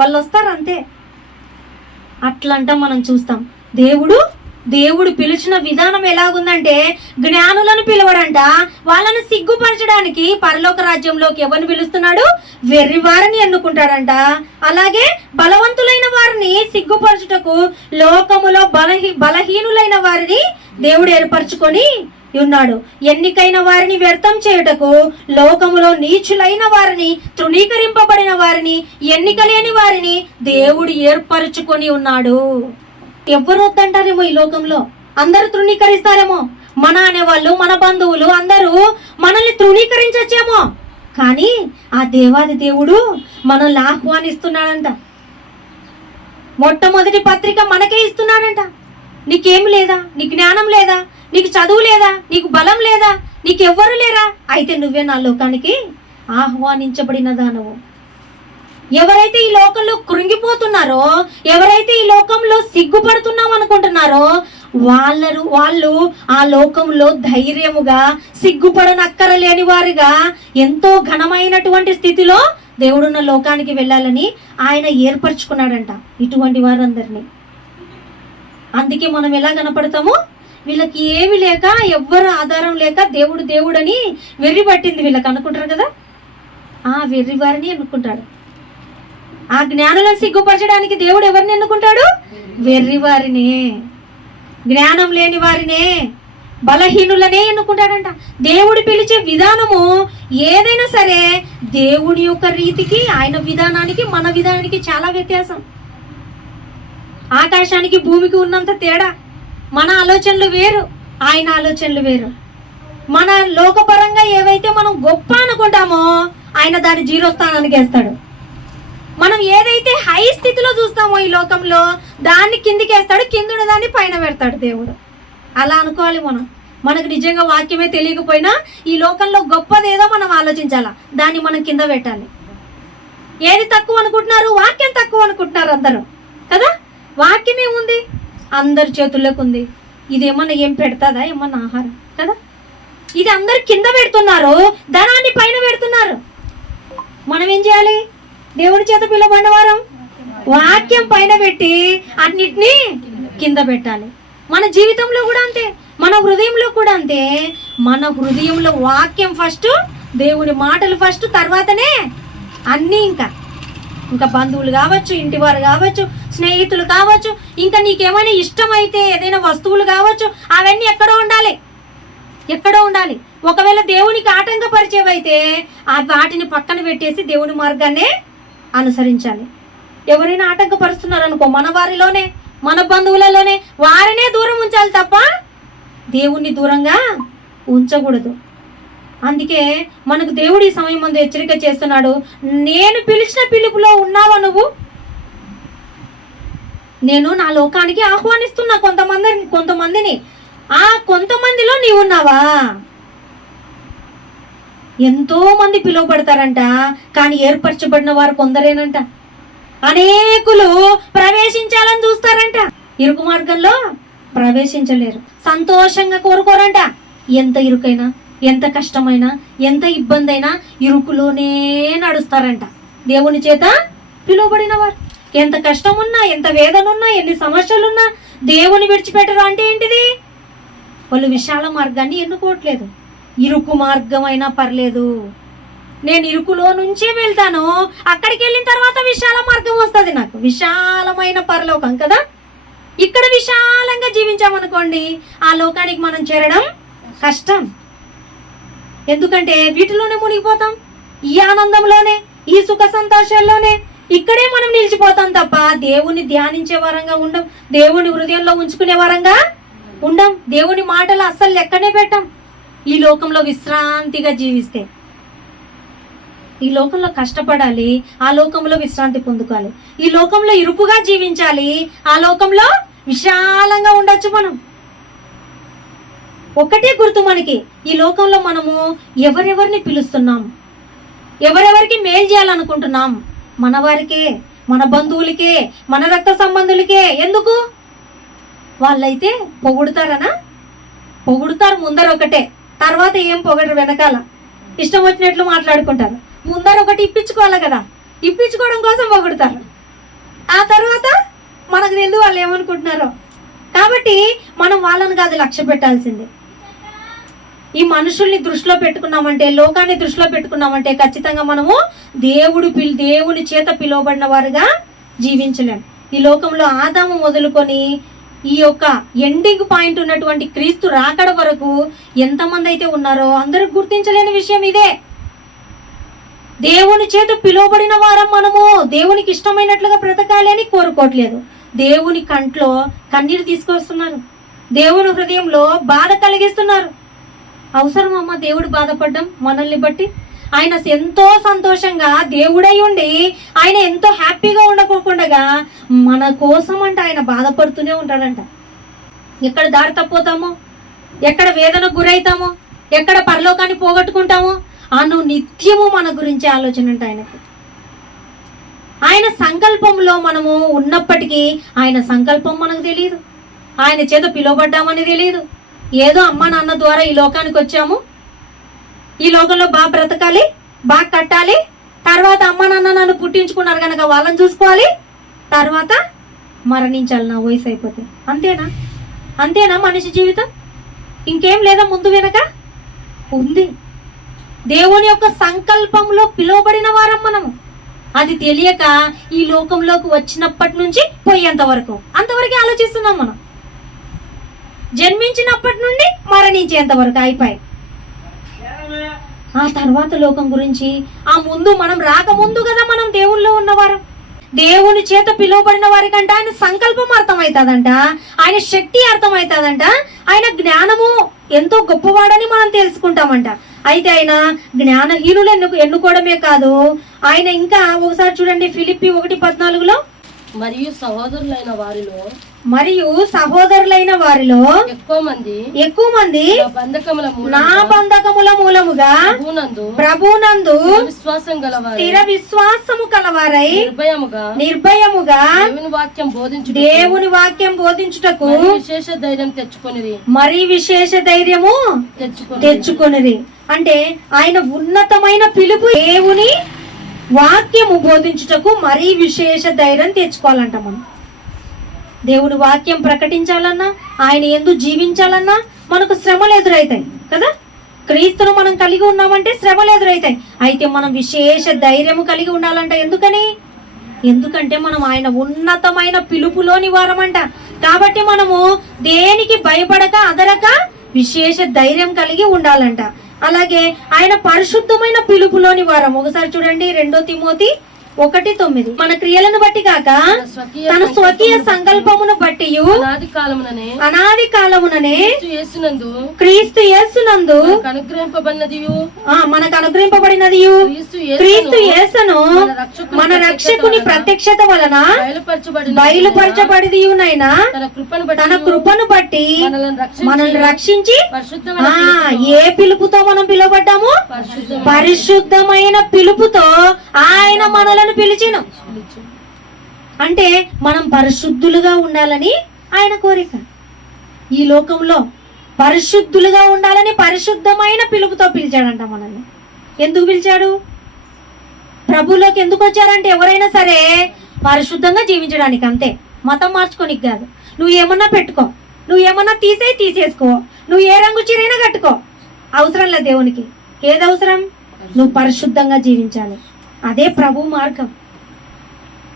వాళ్ళు వస్తారు అంతే. అట్లంట మనం చూస్తాం. దేవుడు పిలిచిన విధానం ఎలాగుందంటే, జ్ఞానులను పిలవడంట, వాళ్ళను సిగ్గుపరచడానికి పరలోక రాజ్యంలోకి ఎవరిని పిలుస్తున్నాడు? వెర్రి వారిని ఎన్నుకుంటాడంట. అలాగే బలవంతులైన వారిని సిగ్గుపరచుటకు లోకములో బలహీనులైన వారిని దేవుడు ఏర్పరచుకొని ఉన్నాడు. ఎన్నికైన వారిని వ్యర్థం చేయుటకు లోకములో నీచులైన వారిని, తృణీకరింపబడిన వారిని, ఎన్నిక లేని వారిని దేవుడు ఏర్పరచుకొని ఉన్నాడు. ఎవరు వద్దంటారేమో ఈ లోకంలో, అందరూ తృణీకరిస్తారేమో. మన అనేవాళ్ళు, మన బంధువులు అందరూ మనల్ని తృణీకరించచ్చేమో, కానీ ఆ దేవాది దేవుడు మనల్ని ఆహ్వానిస్తున్నాడంట. మొట్టమొదటి పత్రిక మనకే ఇస్తున్నాడంట. నీకేమి లేదా? నీ జ్ఞానం లేదా? నీకు చదువు లేదా, నీకు బలం లేదా, నీకు ఎవ్వరు లేరా, అయితే నువ్వే నా లోకానికి ఆహ్వానించబడిన దానవు. ఎవరైతే ఈ లోకంలో కృంగిపోతున్నారో, ఎవరైతే ఈ లోకంలో సిగ్గుపడుతున్నాం అనుకుంటున్నారో వాళ్ళు ఆ లోకంలో ధైర్యముగా సిగ్గుపడనక్కరలేని వారిగా ఎంతో ఘనమైనటువంటి స్థితిలో దేవుడున్న లోకానికి వెళ్ళాలని ఆయన ఏర్పరచుకున్నాడంట ఇటువంటి వారందరినీ. అందుకే మనం ఎలా కనపడతాము, వీళ్ళకి ఏమి లేక, ఎవ్వరు ఆధారం లేక దేవుడు దేవుడని వెర్రి పట్టింది వీళ్ళకి అనుకుంటారు కదా, ఆ వెర్రి వారిని ఎన్నుకుంటాడు. ఆ జ్ఞానులను సిగ్గుపరచడానికి దేవుడు ఎవరిని ఎన్నుకుంటాడు? వెర్రి వారినే, జ్ఞానం లేని వారినే, బలహీనులనే ఎన్నుకుంటాడంట. దేవుడు పిలిచే విధానము ఏదైనా సరే దేవుని యొక్క రీతికి, ఆయన విధానానికి మన విధానానికి చాలా వ్యత్యాసం. ఆకాశానికి భూమికి ఉన్నంత తేడా. మన ఆలోచనలు వేరు, ఆయన ఆలోచనలు వేరు. మన లోకపరంగా ఏవైతే మనం గొప్ప అనుకుంటామో ఆయన దాన్ని 0 స్థానానికి వేస్తాడు. మనం ఏదైతే హై స్థితిలో చూస్తామో ఈ లోకంలో దాన్ని కిందికి వేస్తాడు, కింద దాన్ని పైన పెడతాడు దేవుడు. అలా అనుకోవాలి మనం. మనకు నిజంగా వాక్యమే తెలియకపోయినా ఈ లోకంలో గొప్పదేదో మనం ఆలోచించాలా, దాన్ని మనం కింద పెట్టాలి. ఏది తక్కువ అనుకుంటున్నారు? వాక్యం తక్కువ అనుకుంటున్నారు అందరూ కదా. వాక్యమే ఉంది, అందరి చేతుల్లోకి ఉంది. ఇది ఏమన్నా ఏం పెడతాదా, ఏమన్నా ఆహారం కదా. ఇది అందరు కింద పెడుతున్నారు, ధనాన్ని పైన పెడుతున్నారు. మనం ఏం చేయాలి? దేవుడి చేత పిలువబడిన వారం వాక్యం పైన పెట్టి అన్నిటినీ కింద పెట్టాలి. మన జీవితంలో కూడా అంతే, మన హృదయంలో కూడా అంతే. మన హృదయంలో వాక్యం ఫస్ట్, దేవుని మాటలు ఫస్ట్, తర్వాతనే అన్నీ. ఇంకా బంధువులు కావచ్చు, ఇంటి వారు కావచ్చు, స్నేహితులు కావచ్చు, ఇంకా నీకేమైనా ఇష్టమైతే ఏదైనా వస్తువులు కావచ్చు, అవన్నీ ఎక్కడో ఉండాలి. ఒకవేళ దేవునికి ఆటంకపరిచేవైతే ఆ వాటిని పక్కన పెట్టేసి దేవుని మార్గాన్నే అనుసరించాలి. ఎవరైనా ఆటంకపరుస్తున్నారు అనుకో, మన వారిలోనే, మన బంధువులలోనే, వారినే దూరం ఉంచాలి తప్ప దేవుణ్ణి దూరంగా ఉంచకూడదు. అందుకే మనకు దేవుడు ఈ సమయం ముందు హెచ్చరిక చేస్తున్నాడు. నేను పిలిచిన పిలుపులో ఉన్నావా నువ్వు? నేను నా లోకానికి ఆహ్వానిస్తున్నా కొంతమందిని. ఆ కొంతమందిలో నీవు ఉన్నావా? ఎంతో మంది పిలువబడతారంట, కానీ ఏర్పరచబడిన వారు కొందరేనంట. అనేకులు ప్రవేశించాలని చూస్తారంట, ఇరుకు మార్గంలో ప్రవేశించలేరు. సంతోషంగా కోరుకోరంట. ఎంత ఇరుకైనా, ఎంత కష్టమైనా, ఎంత ఇబ్బంది అయినా ఇరుకులోనే నడుస్తారంట దేవుని చేత పిలువబడిన వారు. ఎంత కష్టం ఉన్నా, ఎంత వేదన ఉన్నా, ఎన్ని సమస్యలున్నా దేవుని విడిచిపెట్టరు. అంటే ఏంటిది? వాళ్ళు విశాల మార్గాన్ని ఎన్నుకోవట్లేదు. ఇరుకు మార్గమైనా పర్లేదు, నేను ఇరుకులో నుంచే వెళ్తాను, అక్కడికి వెళ్ళిన తర్వాత విశాల మార్గం వస్తుంది నాకు, విశాలమైన పరలోకం కదా. ఇక్కడ విశాలంగా జీవించామనుకోండి, ఆ లోకానికి మనం చేరడం కష్టం. ఎందుకంటే వీటిలోనే మునిగిపోతాం, ఈ ఆనందంలోనే, ఈ సుఖ సంతోషాల్లోనే ఇక్కడే మనం నిలిచిపోతాం తప్ప దేవుని ధ్యానించే వారంగా ఉండం, దేవుని హృదయంలో ఉంచుకునే వారంగా ఉండం, దేవుని మాటలు అస్సలు లెక్కనే పెట్టం. ఈ లోకంలో విశ్రాంతిగా జీవిస్తే, ఈ లోకంలో కష్టపడాలి, ఆ లోకంలో విశ్రాంతి పొందుకోవాలి. ఈ లోకంలో ఇరుపుగా జీవించాలి, ఆ లోకంలో విశాలంగా ఉండొచ్చు. మనం ఒకటే గుర్తు మనకి, ఈ లోకంలో మనము ఎవరెవరిని పిలుస్తున్నాం, ఎవరెవరికి మేలు చేయాలనుకుంటున్నాం? మన వారికే, మన బంధువులకే, మన రక్త సంబంధులకే. ఎందుకు? వాళ్ళైతే పొగుడుతారనా? పొగుడుతారు ముందర ఒకటే, తర్వాత ఏం పొగడరు, వెనకాల ఇష్టం వచ్చినట్లు మాట్లాడుకుంటారు. ముందర ఒకటి ఇప్పించుకోవాలి కదా, ఇప్పించుకోవడం కోసం పొగుడుతారు. ఆ తర్వాత మనకు తెలియదు వాళ్ళు ఏమనుకుంటున్నారో. కాబట్టి మనం వాళ్ళని కాదు లక్ష్య పెట్టాల్సింది. ఈ మనుషుల్ని దృష్టిలో పెట్టుకున్నామంటే, లోకాన్ని దృష్టిలో పెట్టుకున్నామంటే ఖచ్చితంగా మనము దేవుని చేత పిలువబడిన వారుగా జీవించలేం. ఈ లోకంలో ఆదాము మొదలుకొని ఈ యొక్క ఎండింగ్ పాయింట్ ఉన్నటువంటి క్రీస్తు రాకడ వరకు ఎంతమంది అయితే ఉన్నారో అందరూ గుర్తించలేని విషయం ఇదే. దేవుని చేత పిలువబడిన వారం మనము దేవునికి ఇష్టమైనట్లుగా బ్రతకాలి అని కోరుకోవట్లేదు. దేవుని కంట్లో కన్నీరు తీసుకొస్తున్నారు, దేవుని హృదయంలో బాధ కలిగిస్తున్నారు. అవసరమమ్మా దేవుడు బాధపడ్డం మనల్ని బట్టి? ఆయన ఎంతో సంతోషంగా దేవుడై ఉండి ఆయన ఎంతో హ్యాపీగా ఉండకోకుండా మన కోసం అంట ఆయన బాధపడుతూనే ఉంటాడంట. ఎక్కడ దారి తప్పోతామో ఎక్కడ వేదనకు గురవుతామో, ఎక్కడ పరలోకాన్ని పోగొట్టుకుంటామో అను నిత్యము మన గురించి ఆలోచన ఉంటాయి ఆయనకు. ఆయన సంకల్పంలో మనము ఉన్నప్పటికీ ఆయన సంకల్పం మనకు తెలియదు. ఆయన చేత పిలువబడ్డామని తెలియదు. ఏదో అమ్మ నాన్న ద్వారా ఈ లోకానికి వచ్చాము, ఈ లోకంలో బాగా బ్రతకాలి, బాగా కట్టాలి, తర్వాత అమ్మ నాన్న నన్ను పుట్టించుకున్నారు కనుక వాళ్ళని చూసుకోవాలి, తర్వాత మరణించాలి నా వయసు అయిపోతే. అంతేనా? అంతేనా మనిషి జీవితం? ఇంకేం లేదా ముందు వెనక? ఉంది. దేవుని యొక్క సంకల్పంలో పిలువబడిన వారం మనము. అది తెలియక ఈ లోకంలోకి వచ్చినప్పటి నుంచి పోయేంత వరకు అంతవరకే ఆలోచిస్తున్నాం మనం. జన్మించినప్పటి నుండి మరణించేంత వరకు అయిపోయి, ఆ తర్వాత లోకం గురించి, ఆ ముందు మనం రాకముందు కదా మనం దేవుల్లో ఉన్నవారం. దేవుని చేత పిలువబడిన వారికంట ఆయన సంకల్పం అర్థమవుతుందంట, ఆయన శక్తి అర్థమవుతుందంట, ఆయన జ్ఞానము ఎంతో గొప్పవాడని మనం తెలుసుకుంటామంట. అయితే ఆయన జ్ఞానహీనులు ఎన్నుకోవడమే కాదు, ఆయన ఇంకా ఒకసారి చూడండి ఫిలిప్పి 1:14 మరియు సహోదరులైన వారిలో ఎక్కువ మంది నా బంధకముల మూలముగా ప్రభునందు స్థిర విశ్వాసము కలవారై నిర్భయముగా దేవుని వాక్యం బోధించుటకు మరి విశేష ధైర్యము తెచ్చుకొనిరి. అంటే ఆయన ఉన్నతమైన పిలుపు దేవుని వాక్యము బోధించుటకు మరీ విశేష ధైర్యం తెచ్చుకోవాలంట. మనం దేవుని వాక్యం ప్రకటించాలన్నా, ఆయన యందు జీవించాలన్నా మనకు శ్రమలు ఎదురవుతాయి కదా. క్రీస్తును మనం కలిగి ఉన్నామంటే శ్రమలు ఎదురవుతాయి. అయితే మనం విశేష ధైర్యము కలిగి ఉండాలంట. ఎందుకంటే మనం ఆయన ఉన్నతమైన పిలుపులోని వారమంట. కాబట్టి మనము దేనికి భయపడక అదరక విశేష ధైర్యం కలిగి ఉండాలంట. అలాగే ఆయన పరిశుద్ధమైన పిలుపులోని వారం. ఒకసారి చూడండి 2 తిమోతి 1:9. మన క్రియలను బట్టి కాక తన స్వకీయ సంకల్పమును బట్టి అనాది కాలముననే క్రీస్తు యేసునందు మనకు అనుగ్రహింపబడినది క్రీస్తు యేసును మన రక్షకుని ప్రత్యక్షత వలన బయలుపరచబడినైనా తన కృపను బట్టి మనల్ని రక్షించి ఏ పిలుపుతో మనం పిలువబడ్డాము? పరిశుద్ధమైన పిలుపుతో ఆయన మనలను పిలిచెను. అంటే మనం పరిశుద్ధులుగా ఉండాలని ఆయన కోరిక. ఈ లోకంలో పరిశుద్ధులుగా ఉండాలని పరిశుద్ధమైన పిలుపుతో పిలిచాడంట మనల్ని. ఎందుకు పిలిచాడు? ప్రభులోకి ఎందుకు వచ్చారంటే ఎవరైనా సరే పరిశుద్ధంగా జీవించడానికి, అంతే. మతం మార్చుకోనికి కాదు. నువ్వు ఏమన్నా పెట్టుకో, నువ్వు ఏమన్నా తీసేసుకో, నువ్వు ఏ రంగు చీరైనా కట్టుకో, అవసరం లేదు దేవునికి. ఏది అవసరం? నువ్వు పరిశుద్ధంగా జీవించాలి. అదే ప్రభు మార్గం.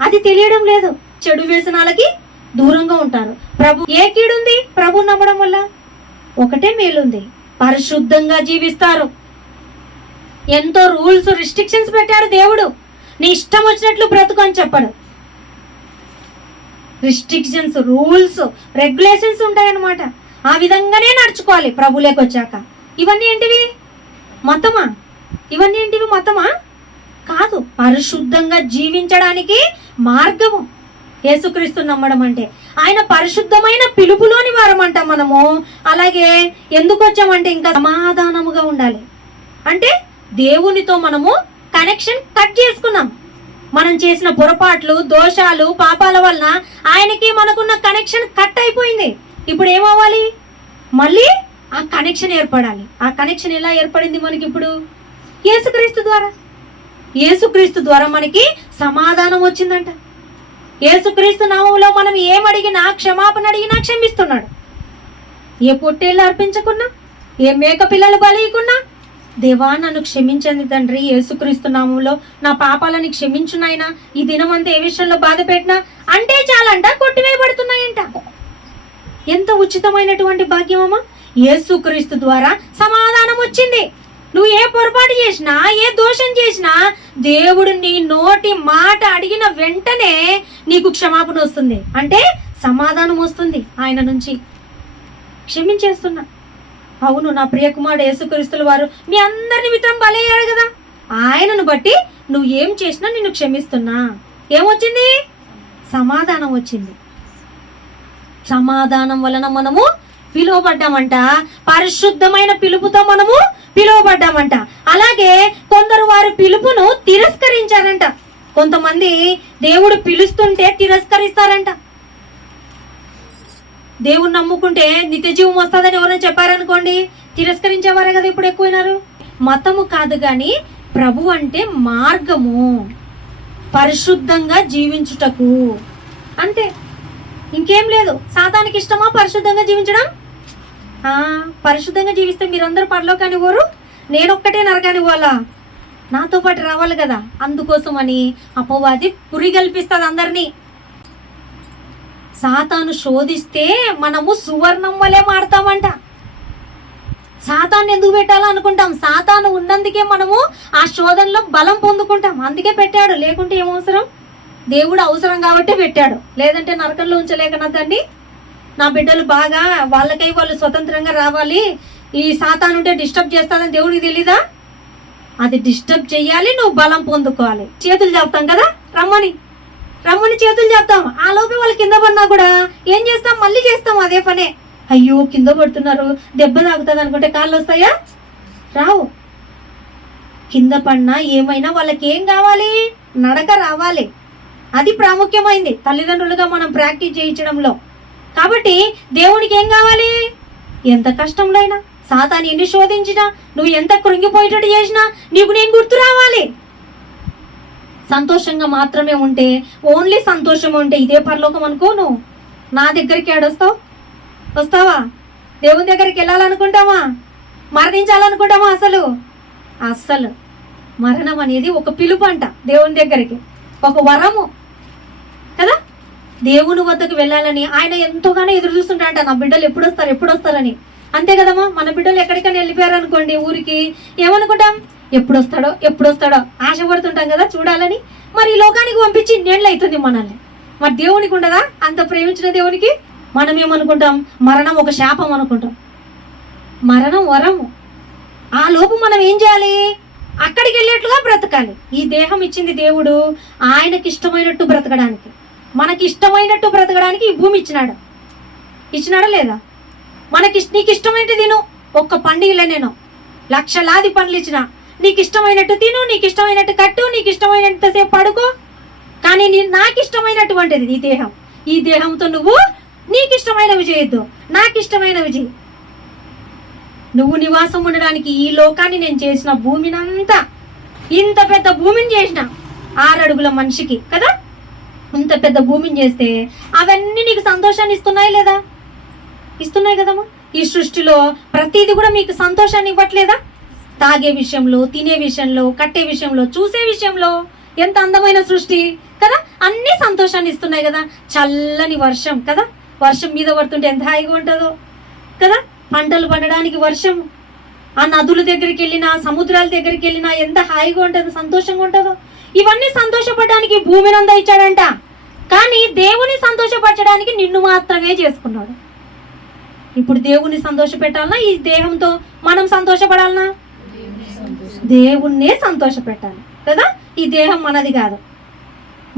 అది తెలియడం లేదు. చెడు వ్యసనాలకి దూరంగా ఉంటారు. ప్రభు ఏ కీడుంది? ప్రభు నమ్మడం వల్ల ఒకటే మేలుంది, పరిశుద్ధంగా జీవిస్తారు. ఎంతో రూల్స్ రిస్ట్రిక్షన్స్ పెట్టాడు దేవుడు. నీ ఇష్టం వచ్చినట్లు బ్రతుకు అని చెప్పడు. రిస్ట్రిక్షన్స్, రూల్స్, రెగ్యులేషన్స్ ఉంటాయన్నమాట. ఆ విధంగానే నడుచుకోవాలి ప్రభులోకి వచ్చాక. ఇవన్నీ ఏంటివి? మతమా? ఇవన్నీ ఏంటివి? మతమా? కాదు. పరిశుద్ధంగా జీవించడానికి మార్గము యేసుక్రీస్తు నమ్మడం అంటే. ఆయన పరిశుద్ధమైన పిలుపులోని వారమంట మనము. అలాగే ఎందుకు వచ్చామంటే ఇంకా సమాధానముగా ఉండాలి. అంటే దేవునితో మనము కనెక్షన్ కట్ చేసుకున్నాం. మనం చేసిన పొరపాట్లు, దోషాలు, పాపాల వలన ఆయనకి మనకున్న కనెక్షన్ కట్ అయిపోయింది. ఇప్పుడు ఏమవ్వాలి? మళ్ళీ ఆ కనెక్షన్ ఏర్పడాలి. ఆ కనెక్షన్ ఎలా ఏర్పడింది మనకి? ఇప్పుడు యేసుక్రీస్తు ద్వారా. యేసుక్రీస్తు ద్వారా మనకి సమాధానం వచ్చిందంట. యేసుక్రీస్తు నామములో మనం ఏమడిగినా, క్షమాపణ అడిగినా క్షమిస్తున్నాడు. ఏ పొట్టేళ్ళు అర్పించకున్నా, ఏ మేక పిల్లలు బలియకున్నా, దేవా నన్ను క్షమించండి తండ్రి, యేసుక్రీస్తు నామములో నా పాపాలని క్షమించున్నాయినా, ఈ దినమంతా ఏ విషయంలో బాధ పెట్టినా అంటే చాలంట కొట్టివేయబడుతున్నాయంట. ఎంత ఉచితమైనటువంటి భాగ్యమమ్మా! యేసుక్రీస్తు ద్వారా సమాధానం వచ్చింది. నువ్వు ఏ పొరపాటు చేసినా, ఏ దోషం చేసినా దేవుడు నీ నోటి మాట అడిగిన వెంటనే నీకు క్షమాపణ వస్తుంది. అంటే సమాధానం వస్తుంది ఆయన నుంచి. క్షమించేస్తున్నా. అవును, నా ప్రియకుమారుడు యేసుక్రీస్తుల వారు మీ అందరి నిమిత్తం బలయ్యాడు కదా, ఆయనను బట్టి నువ్వు ఏం చేసినా నిన్ను క్షమిస్తున్నా. ఏమొచ్చింది? సమాధానం వచ్చింది. సమాధానం వలన మనము పిలువబడ్డామంట. పరిశుద్ధమైన పిలుపుతో మనము పిలువబడ్డామంట. అలాగే కొందరు వారి పిలుపును తిరస్కరించారంట. కొంతమంది దేవుడు పిలుస్తుంటే తిరస్కరిస్తారంట. దేవుని నమ్ముకుంటే నిత్య జీవం వస్తుందని ఎవరైనా చెప్పారనుకోండి, తిరస్కరించేవారే కదా ఇప్పుడు ఎక్కువైనారు. మతము కాదు కానీ ప్రభు అంటే మార్గము, పరిశుద్ధంగా జీవించుటకు అంతే, ఇంకేం లేదు. సాతానికి ఇష్టమా పరిశుద్ధంగా జీవించడం? పరిశుద్ధంగా జీవిస్తే మీరందరూ పరలోకానికి పోరు, నేనొక్కటే నరకానికి పోవాలా? నాతో పాటు రావాలి కదా. అందుకోసమని అపవాది పురి కల్పిస్తుంది అందరినీ. సాతాను శోధిస్తే మనము సువర్ణం వలె మారుతామంట. సాతాన్ని ఎందుకు పెట్టాలో అనుకుంటాం. సాతాను ఉన్నందుకే మనము ఆ శోధనలో బలం పొందుకుంటాం. అందుకే పెట్టాడు, లేకుంటే ఏం అవసరం? దేవుడు అవసరం కాబట్టి పెట్టాడు, లేదంటే నరకంలో ఉంచలేకనా దాన్ని. నా బిడ్డలు బాగా వాళ్ళకై వాళ్ళు స్వతంత్రంగా రావాలి, ఈ సాతాను ఉంటే డిస్టర్బ్ చేస్తాదని దేవుడికి తెలీదా? అది డిస్టర్బ్ చెయ్యాలి, నువ్వు బలం పొందుకోవాలి. చేతులు చెప్తాం కదా, రమ్మని చేతులు చెప్తాం. ఆ లోపే వాళ్ళు కింద పడినా కూడా ఏం చేస్తాం? మళ్ళీ చేస్తాం అదే పనే. అయ్యో కింద పడుతున్నారు, దెబ్బ తాగుతుంది అనుకుంటే కాళ్ళు వస్తాయా? రావు. కింద పడినా ఏమైనా వాళ్ళకి ఏం కావాలి? నడక రావాలి. అది ప్రాముఖ్యమైంది తల్లిదండ్రులుగా మనం ప్రాక్టీస్ చేయించడంలో. కాబట్టి దేవునికి ఏం కావాలి? ఎంత కష్టంలో అయినా, సాతాను ఎన్ని శోధించినా, నువ్వు ఎంత కృంగిపోయేటట్టు చేసినా నీకు నేను గుర్తు రావాలి. సంతోషంగా మాత్రమే ఉంటే, ఓన్లీ సంతోషం ఉంటే ఇదే పరలోకం అనుకో. నువ్వు నా దగ్గరికి ఏడొస్తావు? వస్తావా? దేవుని దగ్గరికి వెళ్ళాలనుకుంటావా? మరణించాలనుకుంటావా? అస్సలు మరణం అనేది ఒక పిలుపు అంట దేవుని దగ్గరికి, ఒక వరము కదా. దేవుని వద్దకు వెళ్ళాలని ఆయన ఎంతోగానో ఎదురు చూస్తుంటాడంట, నా బిడ్డలు ఎప్పుడు వస్తారని. అంతే కదమ్మా. మన బిడ్డలు ఎక్కడికైనా వెళ్ళిపోయారు అనుకోండి ఊరికి, ఏమనుకుంటాం? ఎప్పుడు వస్తాడో ఆశపడుతుంటాం కదా చూడాలని. మరి ఈ లోకానికి పంపించి ఇన్నేళ్ళు అవుతుంది మనల్ని. మరి దేవునికి ఉండదా అంత ప్రేమించిన దేవునికి? మనం ఏమనుకుంటాం? మరణం ఒక శాపం అనుకుంటాం. మరణం వరము. ఆ లోపు మనం ఏం చేయాలి? అక్కడికి వెళ్ళేట్లుగా బ్రతకాలి. ఈ దేహం ఇచ్చింది దేవుడు ఆయనకి ఇష్టమైనట్టు బ్రతకడానికి, మనకి ఇష్టమైనట్టు బ్రతకడానికి ఈ భూమి ఇచ్చినాడా లేదా? నీకు ఇష్టమైనట్టు తిను. ఒక్క పండుగలే నేను లక్షలాది పండ్లు ఇచ్చిన, నీకు ఇష్టమైనట్టు తిను, నీకు ఇష్టమైనట్టు కట్టు, నీకు ఇష్టమైనంతసేపు పడుకో. కానీ నాకు ఇష్టమైనటువంటిది ఈ దేహం. ఈ దేహంతో నువ్వు నీకు ఇష్టమైనవి చేయొద్దు, నాకు ఇష్టమైనవి చేయి. నువ్వు నివాసం ఉండడానికి ఈ లోకాన్ని నేను చేసిన భూమినంతా, ఇంత పెద్ద భూమిని చేసిన 6 అడుగుల మనిషికి కదా, ఇంత పెద్ద భూమిని చేస్తే అవన్నీ నీకు సంతోషాన్ని ఇస్తున్నాయి లేదా? ఇస్తున్నాయి కదమ్మా. ఈ సృష్టిలో ప్రతిదీ కూడా మీకు సంతోషాన్ని ఇవ్వట్లేదా? తాగే విషయంలో, తినే విషయంలో, కట్టే విషయంలో, చూసే విషయంలో ఎంత అందమైన సృష్టి కదా, అన్నీ సంతోషాన్ని ఇస్తున్నాయి కదా. చల్లని వర్షం కదా, వర్షం మీద పడుతుంటే ఎంత హాయిగా ఉంటుందో కదా. పంటలు పండడానికి వర్షం, ఆ నదుల దగ్గరికి వెళ్ళినా, సముద్రాల దగ్గరికి వెళ్ళినా ఎంత హాయిగా ఉంటుందో, సంతోషంగా ఉంటుందో. ఇవన్నీ సంతోషపడడానికి భూమిని అంతా ఇచ్చాడంట. కానీ దేవుని సంతోషపరచడానికి నిన్ను మాత్రమే చేసుకున్నాడు. ఇప్పుడు దేవుణ్ణి సంతోష పెట్టాలన్నా ఈ దేహంతో మనం సంతోషపడాలన్నా? దేవుణ్ణే సంతోష పెట్టాలి కదా. ఈ దేహం మనది కాదు,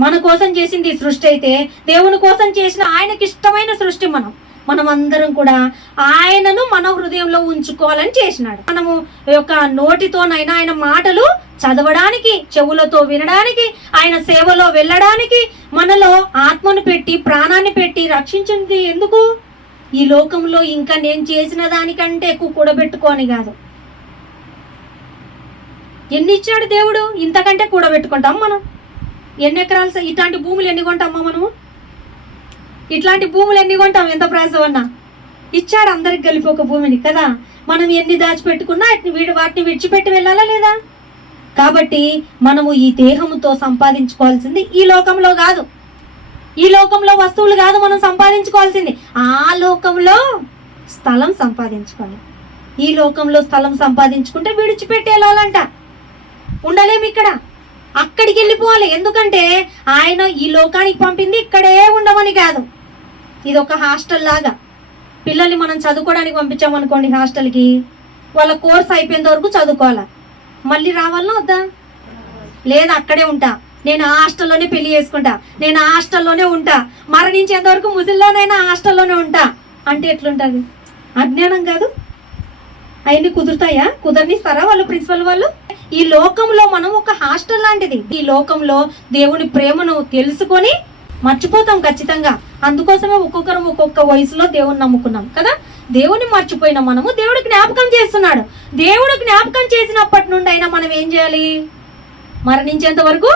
మన కోసం చేసింది ఈ సృష్టి. అయితే దేవుని కోసం చేసిన ఆయనకి ఇష్టమైన సృష్టి మనం అందరం కూడా ఆయనను మన హృదయంలో ఉంచుకోవాలని చేసినాడు. మనము యొక్క నోటితోనైనా ఆయన మాటలు చదవడానికి, చెవులతో వినడానికి, ఆయన సేవలో వెళ్ళడానికి, మనలో ఆత్మను పెట్టి ప్రాణాన్ని పెట్టి రక్షించింది ఎందుకు? ఈ లోకంలో ఇంకా నేను చేసిన దానికంటే ఎక్కువ కూడబెట్టుకోని కాదు. ఎన్ని ఇచ్చాడు దేవుడు, ఇంతకంటే కూడబెట్టుకుంటాం మనం. ఎన్ని ఎకరాలు, ఇట్లాంటి భూములు ఎన్ని కొంటామా మనము? ఇట్లాంటి భూములు ఎన్ని కొంటాం? ఎంత ప్రయాసం అన్నా ఇచ్చాడు అందరికి కలిపి ఒక భూమిని కదా. మనం ఎన్ని దాచిపెట్టుకున్నా వాటిని విడిచిపెట్టి వెళ్ళాలా లేదా? కాబట్టి మనము ఈ దేహముతో సంపాదించుకోవాల్సింది ఈ లోకంలో కాదు, ఈ లోకంలో వస్తువులు కాదు మనం సంపాదించుకోవాల్సింది. ఆ లోకంలో స్థలం సంపాదించుకోవాలి. ఈ లోకంలో స్థలం సంపాదించుకుంటే విడిచిపెట్టి వెళ్ళాలంట, ఉండలేము ఇక్కడ, అక్కడికి వెళ్ళిపోవాలి. ఎందుకంటే ఆయన ఈ లోకానికి పంపింది ఇక్కడే ఉండమని కాదు. ఇది ఒక హాస్టల్ లాగా. పిల్లల్ని మనం చదువుకోవడానికి పంపించామనుకోండి హాస్టల్కి, వాళ్ళ కోర్స్ అయిపోయేంత వరకు చదువుకోవాలా, మళ్ళీ రావాలన్నా వద్దా? లేదా అక్కడే ఉంటా, నేను హాస్టల్లోనే పెళ్లి చేసుకుంటా, నేను హాస్టల్లోనే ఉంటా, మరణించేంత వరకు ముసలిలోనైనా హాస్టల్లోనే ఉంటా అంటే ఎట్లుంటుంది? అజ్ఞానం కాదు? అవన్నీ కుదురుతాయా? కుదరనిస్తారా వాళ్ళు ప్రిన్సిపల్ వాళ్ళు? ఈ లోకంలో మనం ఒక హాస్టల్ లాంటిది. ఈ లోకంలో దేవుని ప్రేమను తెలుసుకొని మర్చిపోతాం ఖచ్చితంగా. అందుకోసమే ఒక్కొక్కరం ఒక్కొక్క వయసులో దేవుని నమ్ముకున్నాం కదా. దేవుని మర్చిపోయిన మనము దేవుడు జ్ఞాపకం చేస్తున్నాడు. దేవుడు జ్ఞాపకం చేసినప్పటి నుండి అయినా మనం ఏం చేయాలి? మరణించేంత వరకు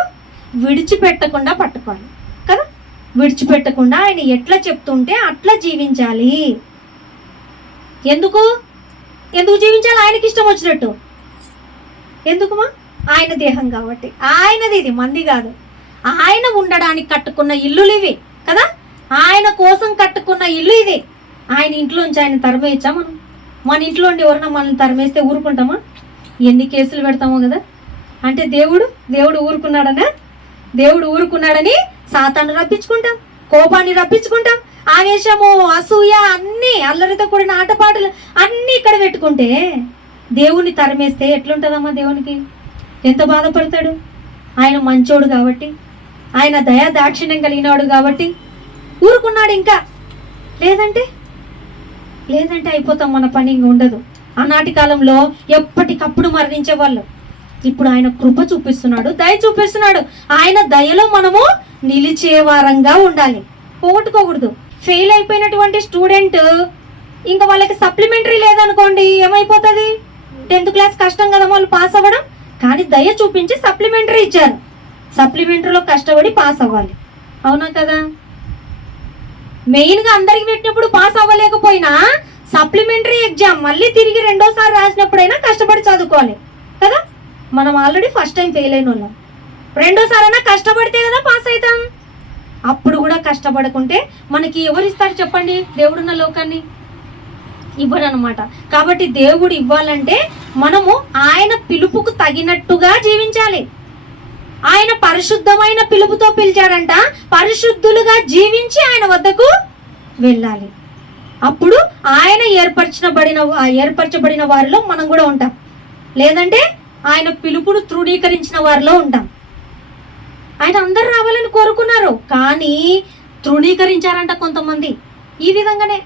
విడిచిపెట్టకుండా పట్టుకోవాలి కదా. విడిచిపెట్టకుండా ఆయన ఎట్లా చెప్తుంటే అట్లా జీవించాలి. ఎందుకు జీవించాలి? ఆయనకి ఇష్టం వచ్చినట్టు. ఎందుకుమా? ఆయన దేహం కాబట్టి. ఆయనది, ఇది మంది కాదు. ఆయన ఉండడానికి కట్టుకున్న ఇల్లులు ఇవి కదా. ఆయన కోసం కట్టుకున్న ఇల్లు ఇది. ఆయన ఇంట్లోంచి ఆయన తరిమేయచ్చా మనం? మన ఇంట్లో ఉండి ఎవరన్నా మనల్ని తరిమేస్తే ఊరుకుంటామా? ఎన్ని కేసులు పెడతామో కదా. అంటే దేవుడు ఊరుకున్నాడనా? దేవుడు ఊరుకున్నాడని సాతాను రప్పించుకుంటాం, కోపాన్ని రప్పించుకుంటాం, ఆవేశము, అసూయ, అన్నీ అల్లరితో కూడిన ఆటపాటలు అన్నీ ఇక్కడ పెట్టుకుంటే దేవుణ్ణి తరిమేస్తే ఎట్లుంటుందమ్మా? దేవునికి ఎంత బాధపడతాడు? ఆయన మంచోడు కాబట్టి, ఆయన దయా దాక్షిణ్యం కలిగినవాడు కాబట్టి ఊరుకున్నాడు. ఇంకా లేదంటే అయిపోతాం, మన పని ఇంక ఉండదు. ఆనాటి కాలంలో ఎప్పటికప్పుడు మరణించే వాళ్ళు. ఇప్పుడు ఆయన కృప చూపిస్తున్నాడు, దయ చూపిస్తున్నాడు. ఆయన దయలో మనము నిలిచే వారంగా ఉండాలి, పోగొట్టుకోకూడదు. ఫెయిల్ అయిపోయినటువంటి స్టూడెంట్ ఇంకా వాళ్ళకి సప్లిమెంటరీ లేదనుకోండి, ఏమైపోతుంది? 10th క్లాస్ కష్టం కదా వాళ్ళు పాస్ అవ్వడం. కానీ దయ చూపించి సప్లిమెంటరీ ఇచ్చారు. సప్లిమెంటరీలో కష్టపడి పాస్ అవ్వాలి, అవునా కదా. మెయిన్గా అందరికి పెట్టినప్పుడు పాస్ అవ్వలేకపోయినా సప్లిమెంటరీ ఎగ్జామ్ మళ్ళీ తిరిగి రెండోసారి రాసినప్పుడైనా కష్టపడి చదువుకోవాలి కదా. మనం ఆల్రెడీ ఫస్ట్ టైం ఫెయిల్ అయిన వాళ్ళం, రెండోసారి అయినా కష్టపడితే కదా పాస్ అవుతాం. అప్పుడు కూడా కష్టపడకుంటే మనకి ఎవరు ఇస్తారు చెప్పండి? దేవుడున్న లోకాన్ని ఇవ్వడు అనమాట. కాబట్టి దేవుడు ఇవ్వాలంటే మనము ఆయన పిలుపుకు తగినట్టుగా జీవించాలి. ఆయన పరిశుద్ధమైన పిలుపుతో పిలిచాడంట, పరిశుద్ధులుగా జీవించి ఆయన వద్దకు వెళ్ళాలి. అప్పుడు ఆయన ఏర్పరచబడిన వారిలో మనం కూడా ఉంటాం. లేదంటే ఆయన పిలుపును తృణీకరించిన వారిలో ఉంటాం. ఆయన అందరు రావాలని కోరుకున్నారు, కానీ తృణీకరించారంట కొంతమంది. ఈ విధంగానే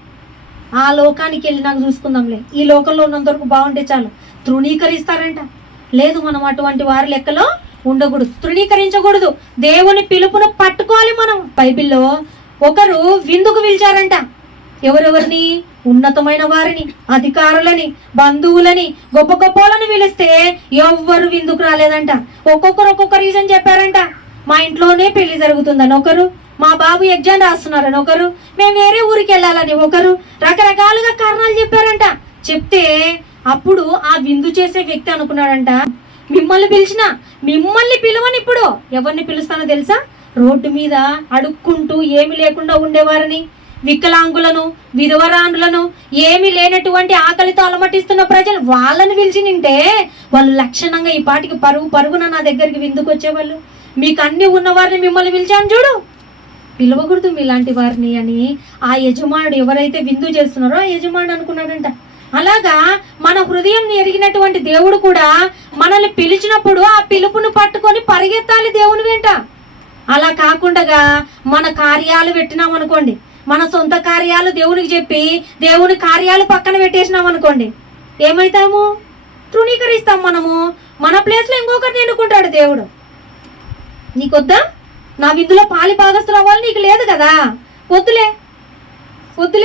ఆ లోకానికి వెళ్ళి నాకు చూసుకుందాంలే, ఈ లోకంలో ఉన్నంత వరకు బాగుంటే చాలు, తృణీకరిస్తారంట. లేదు, మనం అటువంటి వారి లెక్కలో ఉండకూడదు, తృణీకరించకూడదు. దేవుని పిలుపును పట్టుకోవాలి మనం. బైబిల్లో ఒకరు విందుకు పిలిచారంట. ఎవరెవరిని? ఉన్నతమైన వారిని, అధికారులని, బంధువులని, గొప్ప గొప్పలని పిలిస్తే ఎవ్వరు విందుకు రాలేదంట. ఒక్కొక్కరు ఒక్కొక్క రీజన్ చెప్పారంట. మా ఇంట్లోనే పెళ్లి జరుగుతుందని ఒకరు, మా బాబు ఎగ్జామ్ రాస్తున్నారని ఒకరు, మేము వేరే ఊరికి వెళ్ళాలని ఒకరు, రకరకాలుగా కారణాలు చెప్పారంట. చెప్తే అప్పుడు ఆ విందు చేసే వ్యక్తి అనుకున్నాడంట, మిమ్మల్ని పిలవని, ఇప్పుడు ఎవరిని పిలుస్తానో తెలుసా? రోడ్డు మీద అడుక్కుంటూ ఏమి లేకుండా ఉండేవారని, వికలాంగులను, విధవరాండ్లను, ఏమి లేనటువంటి ఆకలితో అలమటిస్తున్న ప్రజలు, వాళ్ళని పిలిచి నింటే వాళ్ళు లక్షణంగా ఈ పాటికి పరుగున నా దగ్గరికి విందుకు వచ్చేవాళ్ళు. మీకు అన్ని ఉన్నవారిని మిమ్మల్ని పిలిచాను చూడు, పిలవకూడదు మీలాంటి వారిని అని ఆ యజమానుడు, ఎవరైతే విందు చేస్తున్నారో ఆ యజమానుడు అనుకున్నాడంట. అలాగా మన హృదయం ఎరిగినటువంటి దేవుడు కూడా మనల్ని పిలిచినప్పుడు ఆ పిలుపును పట్టుకొని పరిగెత్తాలి దేవుని వెంట. అలా కాకుండా మన కార్యాలు పెట్టినాం అనుకోండి, మన సొంత కార్యాలు దేవునికి చెప్పి దేవుని కార్యాలు పక్కన పెట్టేసినాం అనుకోండి, ఏమైతాము? తృణీకరిస్తాం. మన ప్లేస్లో ఇంకొకరిని ఎన్నుకుంటాడు దేవుడు. నీకొద్దా? నా విందులో పాలి భాగస్తులు అవ్వాలి, నీకు లేదు కదా, వద్దులే.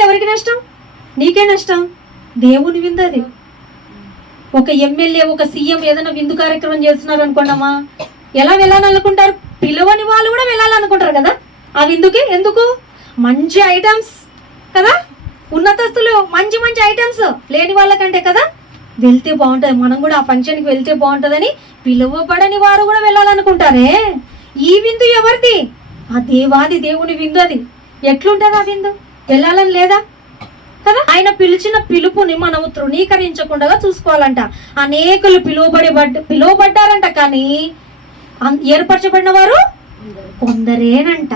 ఎవరికి నష్టం? నీకే నష్టం. దేవుని విందు అది. ఒక ఎమ్మెల్యే, ఒక సీఎం ఏదైనా విందు కార్యక్రమం చేస్తున్నారు అనుకోండమ్మా, ఎలా వెళ్ళాలనుకుంటారు? పిలవని వాళ్ళు కూడా వెళ్ళాలనుకుంటారు కదా ఆ విందుకి. ఎందుకు? మంచి ఐటమ్స్ కదా, ఉన్నతస్తులు మంచి ఐటమ్స్ లేని వాళ్ళకంటే కదా వెళ్తే బాగుంటుంది, మనం కూడా ఆ ఫంక్షన్కి వెళ్తే బాగుంటుందని పిలువబడని వారు కూడా వెళ్ళాలనుకుంటారే. ఈ విందు ఎవరిది? ఆ దేవాది దేవుని విందు అది. ఎట్లుంటుంది ఆ విందు? వెళ్ళాలని లేదా కదా. ఆయన పిలిచిన పిలుపుని మనము తృణీకరించకుండా చూసుకోవాలంట. అనేకులు పిలువబడ్డారంట, కానీ ఏర్పరచబడిన వారు కొందరేనంట.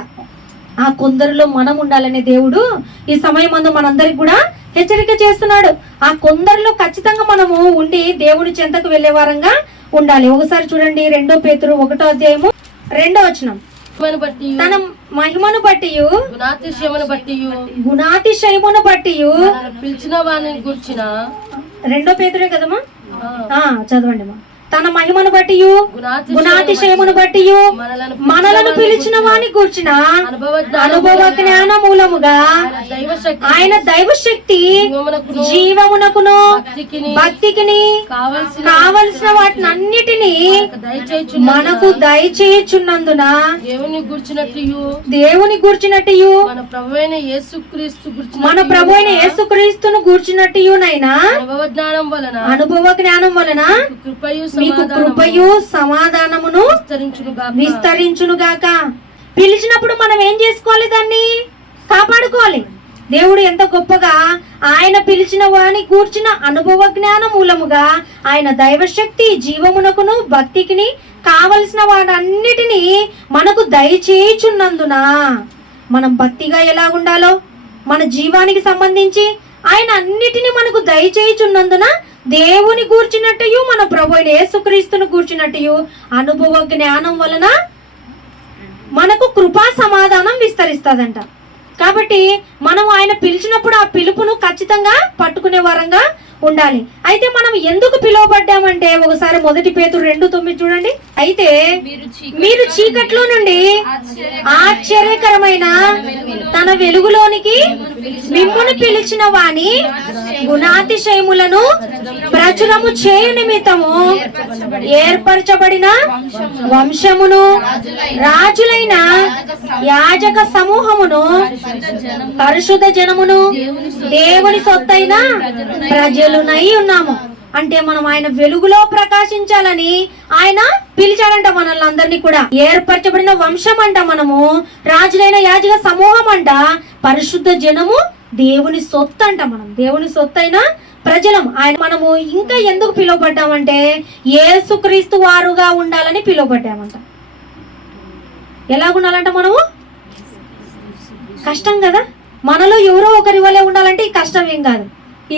ఆ కొందరిలో మనం ఉండాలనే దేవుడు ఈ సమయం మనందరికి కూడా హెచ్చరిక చేస్తున్నాడు. ఆ కొందరిలో ఖచ్చితంగా మనము ఉండి దేవుని చెంతకు వెళ్లే వారంగా ఉండాలి. ఒకసారి చూడండి, 2 పేతురు 1వ అధ్యాయము 2వ వచనం. తన మహిమను బట్టి గుణాతిశయమును బట్టి పిలిచిన వారిని గుర్చిన 2 పేతురే కదమ్మా, చదవండి మా. తన మహిమను బట్టి గుణాతిశయమును బట్టి మనలను పిలిచిన వాని కూర్చిన అనుభవ జ్ఞాన మూలముగా ఆయన దైవశక్తి జీవమునకును భక్తికిని కావలసిన వాటిని అన్నిటినీ మనకు దయచేయుచున్నందున దేవుని గూర్చినట్టు మన ప్రభు అయిన యేసుక్రీస్తును గూర్చినట్టునైనా అనుభవ జ్ఞానం వలన మీకు కృపయు సమాధానమును విస్తరించునుగాక. పిలిచినప్పుడు మనం ఏం చేసుకోవాలి? దాన్ని కాపాడుకోవాలి. దేవుడు ఎంత గొప్పగా ఆయన పిలిచిన వాని కూర్చిన అనుభవ జ్ఞాన మూలముగా ఆయన దైవశక్తి జీవమునకును భక్తికిని కావలసిన వాటన్నిటినీ మనకు దయచేయుచున్నందున మనం భక్తిగా ఎలా ఉండాలో మన జీవానికి సంబంధించి ఆయన అన్నిటినీ మనకు దయచేయుచున్నందున దేవుని గూర్చినట్టు మన ప్రభు అయిన యేసుక్రీస్తును గూర్చినట్టు అనుభవ జ్ఞానం వలన మనకు కృపా సమాధానం విస్తరిస్తుందంట. కాబట్టి మనం ఆయన పిలిచినప్పుడు ఆ పిలుపును ఖచ్చితంగా పట్టుకునే వారంగా ఉండాలి. అయితే మనం ఎందుకు పిలువబడ్డామంటే ఒకసారి 1 పేతురు 2:9 చూడండి. అయితే మీరు చీకట్లో నుండి ఆశ్చర్యకరమైన తన వెలుగులోనికి మిమ్మును పిలిచిన వాని గుణాతిశయములను ప్రచురము చేయు నిమిత్తము ఏర్పరచబడిన వంశమును రాజులైన యాజక సమూహమును పరిశుద్ధ జనమును దేవుని సొత్తైన ప్రజలునై ఉన్నాము. అంటే మనం ఆయన వెలుగులో ప్రకాశించాలని ఆయన పిలిచాడంట మనల్ని అందరినీ కూడా. ఏర్పరచబడిన వంశం అంట మనము, రాజులైన యాజక సమూహం అంట, పరిశుద్ధ జనము, దేవుని సొత్తు అంట. మనం దేవుని సొత్తైన ప్రజలం. ఆయన మనము ఇంకా ఎందుకు పిలువబడ్డామంటే యేసుక్రీస్తు వారుగా ఉండాలని పిలువబడ్డామంట. ఎలాగుండాలంట మనము? కష్టం కదా, మనలో ఎవరో ఒకరి వలె ఉండాలంటే ఈ కష్టం ఏం కాదు,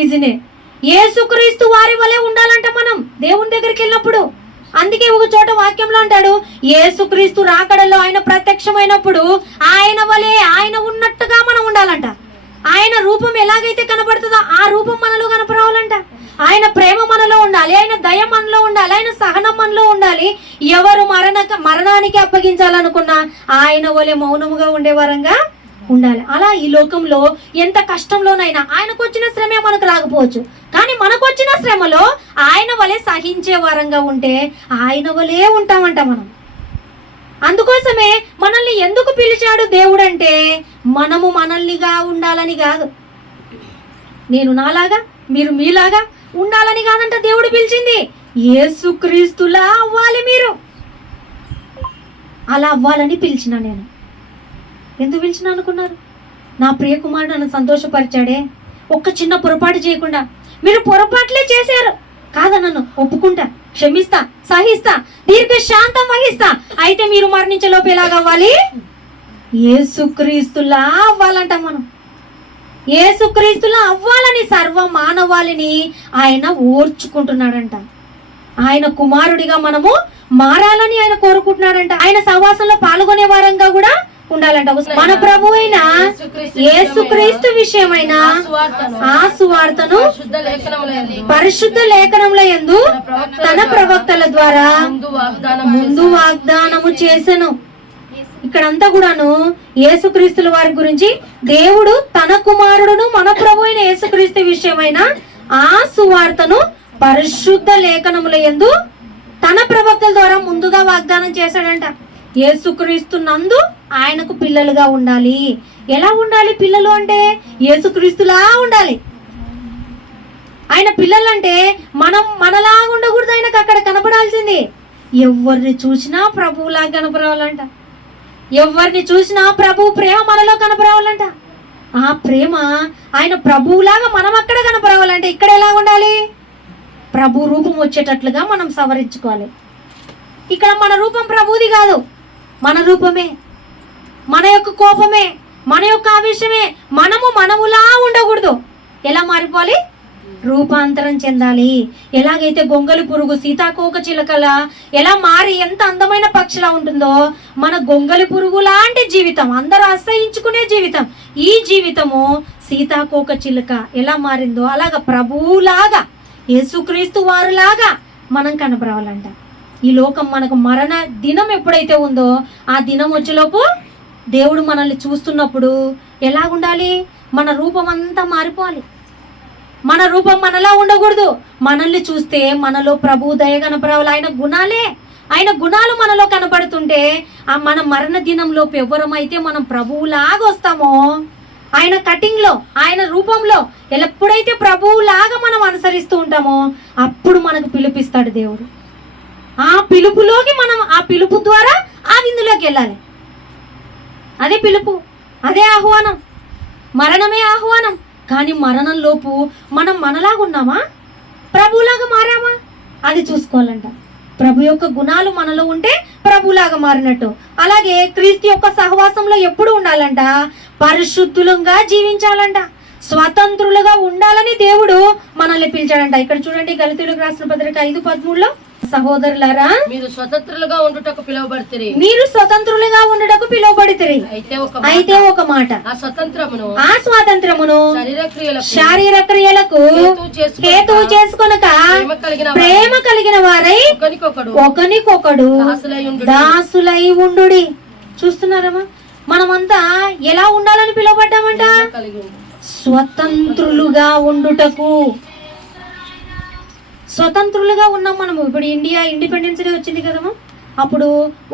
ఈజీనే. యేసుక్రీస్తు వారి వలె ఉండాలంట మనం దేవుని దగ్గరికి వెళ్ళినప్పుడు. అందుకే ఒక చోట వాక్యంలో అంటాడు, యేసుక్రీస్తు రాకడలో ఆయన ప్రత్యక్షమైనప్పుడు ఆయన వలె ఆయన ఉన్నట్టుగా మనం ఉండాలంట. ఆయన రూపం ఎలాగైతే కనబడుతుందో ఆ రూపం మనలో కనపరావాలంట. ఆయన ప్రేమ మనలో ఉండాలి, ఆయన దయ మనలో ఉండాలి, ఆయన సహనం మనలో ఉండాలి. ఎవరు మరణానికి అప్పగించాలనుకున్నా ఆయన వలె మౌనముగా ఉండేవారంగా ఉండాలి. అలా ఈ లోకంలో ఎంత కష్టంలోనైనా ఆయనకు వచ్చిన శ్రమే మనకు రాకపోవచ్చు, కానీ మనకు వచ్చిన శ్రమలో ఆయన వలె సహించే వారంగా ఉంటే ఆయన వలె ఉంటామంట మనం. అందుకోసమే మనల్ని ఎందుకు పిలిచాడు దేవుడు అంటే మనము మనల్నిగా ఉండాలని కాదు, నేను నాలాగా మీరు మీలాగా ఉండాలని కాదంట దేవుడు పిలిచింది. యేసుక్రీస్తులా అవ్వాలి మీరు, అలా అవ్వాలని పిలిచిన. నేను ఎందుకు పిలిచిన అనుకున్నారు? నా ప్రియకుమారుడు నన్ను సంతోషపరిచాడే, ఒక్క చిన్న పొరపాటు చేయకుండా. మీరు పొరపాట్లే చేశారు కాదా, నన్ను ఒప్పుకుంటా, క్షమిస్తా, సహిస్తా, దీర్ఘ శాంతం వహిస్తా. అయితే మీరు మరణించేలోపు ఎలాగవ్వాలి? యేసుక్రీస్తులా అవ్వాలంట మనం. యేసుక్రీస్తులా అవ్వాలని సర్వ మానవాళిని ఆయన ఓర్చుకుంటున్నాడంట. ఆయన కుమారుడిగా మనము మారాలని ఆయన కోరుకుంటున్నాడంట. ఆయన సహవాసంలో పాల్గొనే వారంగా కూడా ఉండాలంట. మన ప్రభు అయిన యేసుక్రీస్తు విషయమైన ఆ సువార్తను పరిశుద్ధ లేఖనముల యందు తన ప్రవక్తల ద్వారా ముందు వాగ్దానము చేసెను. ఇక్కడంతా కూడాను యేసుక్రీస్తుల వారి గురించి దేవుడు తన కుమారుడును మన ప్రభు అయిన యేసుక్రీస్తు విషయమైన ఆ సువార్తను పరిశుద్ధ లేఖనముల యందు తన ప్రవక్తల ద్వారా ముందుగా వాగ్దానం చేశాడంట. యేసుక్రీస్తు నందు ఆయనకు పిల్లలుగా ఉండాలి. ఎలా ఉండాలి పిల్లలు అంటే? యేసుక్రీస్తులా ఉండాలి. ఆయన పిల్లలంటే మనం మనలా ఉండకూడదు, ఆయనకు అక్కడ కనపడాల్సింది. ఎవరిని చూసినా ప్రభువులా కనపరావాలంట. ఎవరిని చూసినా ప్రభు ప్రేమ మనలో కనపరావాలంట. ఆ ప్రేమ ఆయన ప్రభువులాగా మనం అక్కడ కనపరావాలంటే ఇక్కడ ఎలా ఉండాలి? ప్రభు రూపం వచ్చేటట్లుగా మనం సవరించుకోవాలి. ఇక్కడ మన రూపం ప్రభుది కాదు, మన రూపమే, మన యొక్క కోపమే, మన యొక్క ఆవేశమే. మనములా ఉండకూడదు. ఎలా మారిపోవాలి? రూపాంతరం చెందాలి. ఎలాగైతే గొంగలి పురుగు సీతాకోక చిలకల ఎలా మారి ఎంత అందమైన పక్షిలా ఉంటుందో, మన గొంగలి పురుగు లాంటి జీవితం, అందరూ అసహించుకునే జీవితం, ఈ జీవితము సీతాకోక చిలుక ఎలా మారిందో అలాగా ప్రభువులాగా, యేసుక్రీస్తు వారులాగా మనం కనపరావాలంట. ఈ లోకం మనకు మరణ దినం ఎప్పుడైతే ఉందో, ఆ దినం వచ్చేలోపు దేవుడు మనల్ని చూస్తున్నప్పుడు ఎలా ఉండాలి? మన రూపం అంతా మారిపోవాలి. మన రూపం మనలా ఉండకూడదు. మనల్ని చూస్తే మనలో ప్రభు దయ కనపరావాలి. ఆయన గుణాలు మనలో కనపడుతుంటే ఆ మన మరణ దినంలోపు ఎవరమైతే మనం ప్రభువులాగా వస్తామో, ఆయన కటింగ్లో, ఆయన రూపంలో ఎప్పుడైతే ప్రభువులాగా మనం అనుసరిస్తూ ఉంటామో అప్పుడు మనకు పిలుపిస్తాడు దేవుడు. ఆ పిలుపులోకి మనం, ఆ పిలుపు ద్వారా ఆ విందులోకి వెళ్ళాలి. అదే పిలుపు, అదే ఆహ్వానం. మరణమే ఆహ్వానం. కానీ మరణంలోపు మనం మనలాగా ఉన్నామా, ప్రభులాగా మారామా, అది చూసుకోవాలంట. ప్రభు యొక్క గుణాలు మనలో ఉంటే ప్రభులాగా మారినట్టు. అలాగే క్రీస్తు యొక్క సహవాసంలో ఎప్పుడు ఉండాలంట? పరిశుద్ధులుగా జీవించాలంట, స్వతంత్రులుగా ఉండాలని దేవుడు మనల్ని పిలిచాడంట. ఇక్కడ చూడండి, గలతీయులకు రాసిన పత్రిక 5:13లో, సహోదరులారా మీరు స్వతంత్రులుగా ఉండుటకు పిలువబడితిరి. అయితే ఒక మాట, ఆ స్వాతంత్రమును శారీర క్రియలకు హేతువు చేసుకొనక ప్రేమ కలిగిన వారై ఒకనికొకడు దాసులై ఉండుడి. చూస్తున్నారమ్మా, మనమంతా ఎలా ఉండాలని పిలువబడ్డామంట? స్వతంత్రులుగా ఉండుటకు. స్వతంత్రులుగా ఉన్నాం మనము. ఇప్పుడు ఇండియా ఇండిపెండెన్స్ డే వచ్చింది కదమ్మా, అప్పుడు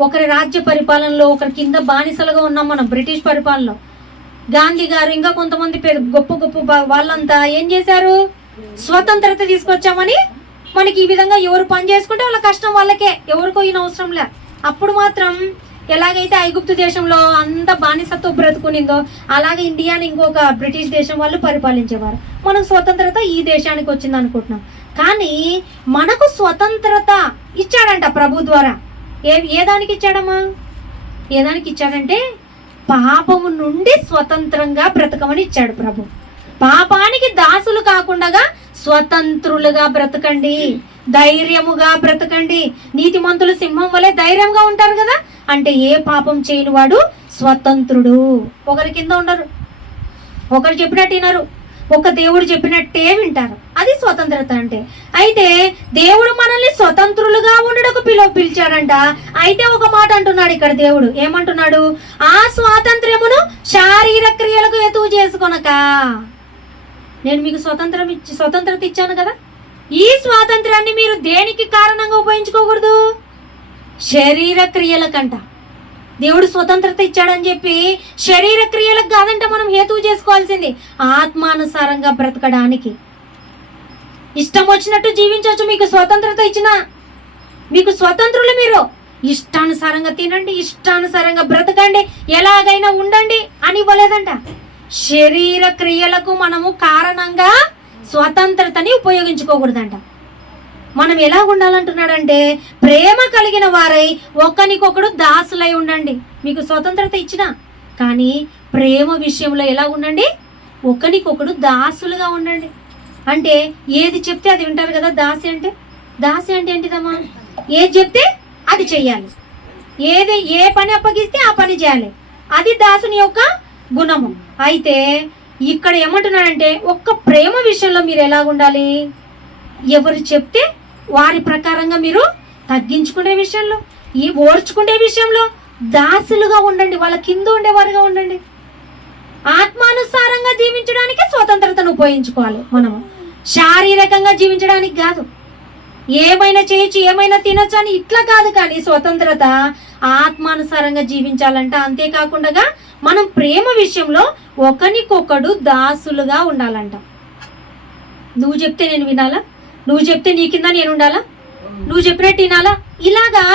ఒకరి రాజ్య పరిపాలనలో, ఒకరి కింద బానిసలుగా ఉన్నాం మనం, బ్రిటిష్ పరిపాలనలో. గాంధీ గారు ఇంకా కొంతమంది గొప్ప వాళ్ళంతా ఏం చేశారు? స్వతంత్రత తీసుకొచ్చామని మనకి ఈ విధంగా ఎవరు పని చేసుకుంటే వాళ్ళ కష్టం వాళ్ళకే, ఎవరికో ఈయన అవసరం లే. అప్పుడు మాత్రం ఎలాగైతే ఐగుప్తు దేశంలో అంత బానిసతో బ్రతుకునిందో అలాగే ఇండియాని ఇంకొక బ్రిటిష్ దేశం వాళ్ళు పరిపాలించేవారు. మనకు స్వతంత్రత ఈ దేశానికి వచ్చింది అనుకుంటున్నాం. కానీ మనకు స్వతంత్రత ఇచ్చాడంట ప్రభు ద్వారా. ఏ దానికి ఇచ్చాడమ్మా? ఏ దానికి ఇచ్చాడంటే పాపము నుండి స్వతంత్రంగా బ్రతకమని ఇచ్చాడు ప్రభు. పాపానికి దాసులు కాకుండా స్వతంత్రులుగా బ్రతకండి, ధైర్యముగా బ్రతకండి. నీతిమంతులు సింహం వలె ధైర్యంగా ఉంటారు కదా, అంటే ఏ పాపం చేయని వాడు స్వతంత్రుడు. ఒకరి కింద ఉండరు, ఒకరు చెప్పినట్టు వినరు, ఒక దేవుడు చెప్పినట్టే వింటారు. అది స్వతంత్రత అంటే. అయితే దేవుడు మనల్ని స్వతంత్రులుగా ఉండడకు పిలిచాడంట. అయితే ఒక మాట అంటున్నాడు ఇక్కడ దేవుడు. ఏమంటున్నాడు? ఆ స్వాతంత్ర్యమును శారీర క్రియలకు హేతువు చేసుకొనక. నేను మీకు స్వతంత్రత ఇచ్చాను కదా, ఈ స్వాతంత్రాన్ని మీరు దేనికి కారణంగా ఉపయోగించుకోకూడదు? శరీర క్రియలకంట. దేవుడు స్వతంత్రత ఇచ్చాడని చెప్పి శరీర క్రియలకు కాదంట మనం హేతువు చేసుకోవాల్సింది, ఆత్మానుసారంగా బ్రతకడానికి. ఇష్టం వచ్చినట్టు జీవించవచ్చు. మీకు స్వతంత్రత ఇచ్చిన, మీకు స్వతంత్రులు. మీరు ఇష్టానుసారంగా తినండి, ఇష్టానుసారంగా బ్రతకండి, ఎలాగైనా ఉండండి అని ఇవ్వలేదంట. శరీర క్రియలకు మనము కారణంగా స్వతంత్రతని ఉపయోగించుకోకూడదంట. మనం ఎలా ఉండాలంటున్నాడంటే ప్రేమ కలిగిన వారై ఒకరికొకడు దాసులై ఉండండి. మీకు స్వతంత్రత ఇచ్చిన, కానీ ప్రేమ విషయంలో ఎలా ఉండండి? ఒకరికొకడు దాసులుగా ఉండండి. అంటే ఏది చెప్తే అది వింటారు కదా. దాసి అంటే ఏంటిదమ్మా? ఏది చెప్తే అది చెయ్యాలి, ఏ పని అప్పగిస్తే ఆ పని చేయాలి. అది దాసుని యొక్క గుణము. అయితే ఇక్కడ ఏమంటున్నాడంటే ఒక్క ప్రేమ విషయంలో మీరు ఎలా ఉండాలి? ఎవరు చెప్తే వారి ప్రకారంగా మీరు తగ్గించుకునే విషయంలో, ఈ ఓర్చుకునే విషయంలో దాసులుగా ఉండండి, వాళ్ళ కింద ఉండేవారుగా ఉండండి. ఆత్మానుసారంగా జీవించడానికి స్వతంత్రతను ఉపయోగించుకోవాలి మనము, శారీరకంగా జీవించడానికి కాదు. ఏమైనా చేయొచ్చు, ఏమైనా తినొచ్చు అని ఇట్లా కాదు. కానీ స్వతంత్రత ఆత్మానుసారంగా జీవించాలంట. అంతేకాకుండా మనం ప్రేమ విషయంలో ఒకరికొకడు దాసులుగా ఉండాలంట. నువ్వు చెప్తే నేను వినాలా, నువ్వు చెప్తే నీ కింద నేను ఉండాలా, నువ్వు చెప్పినట్టు వినాలా. ఇలాగా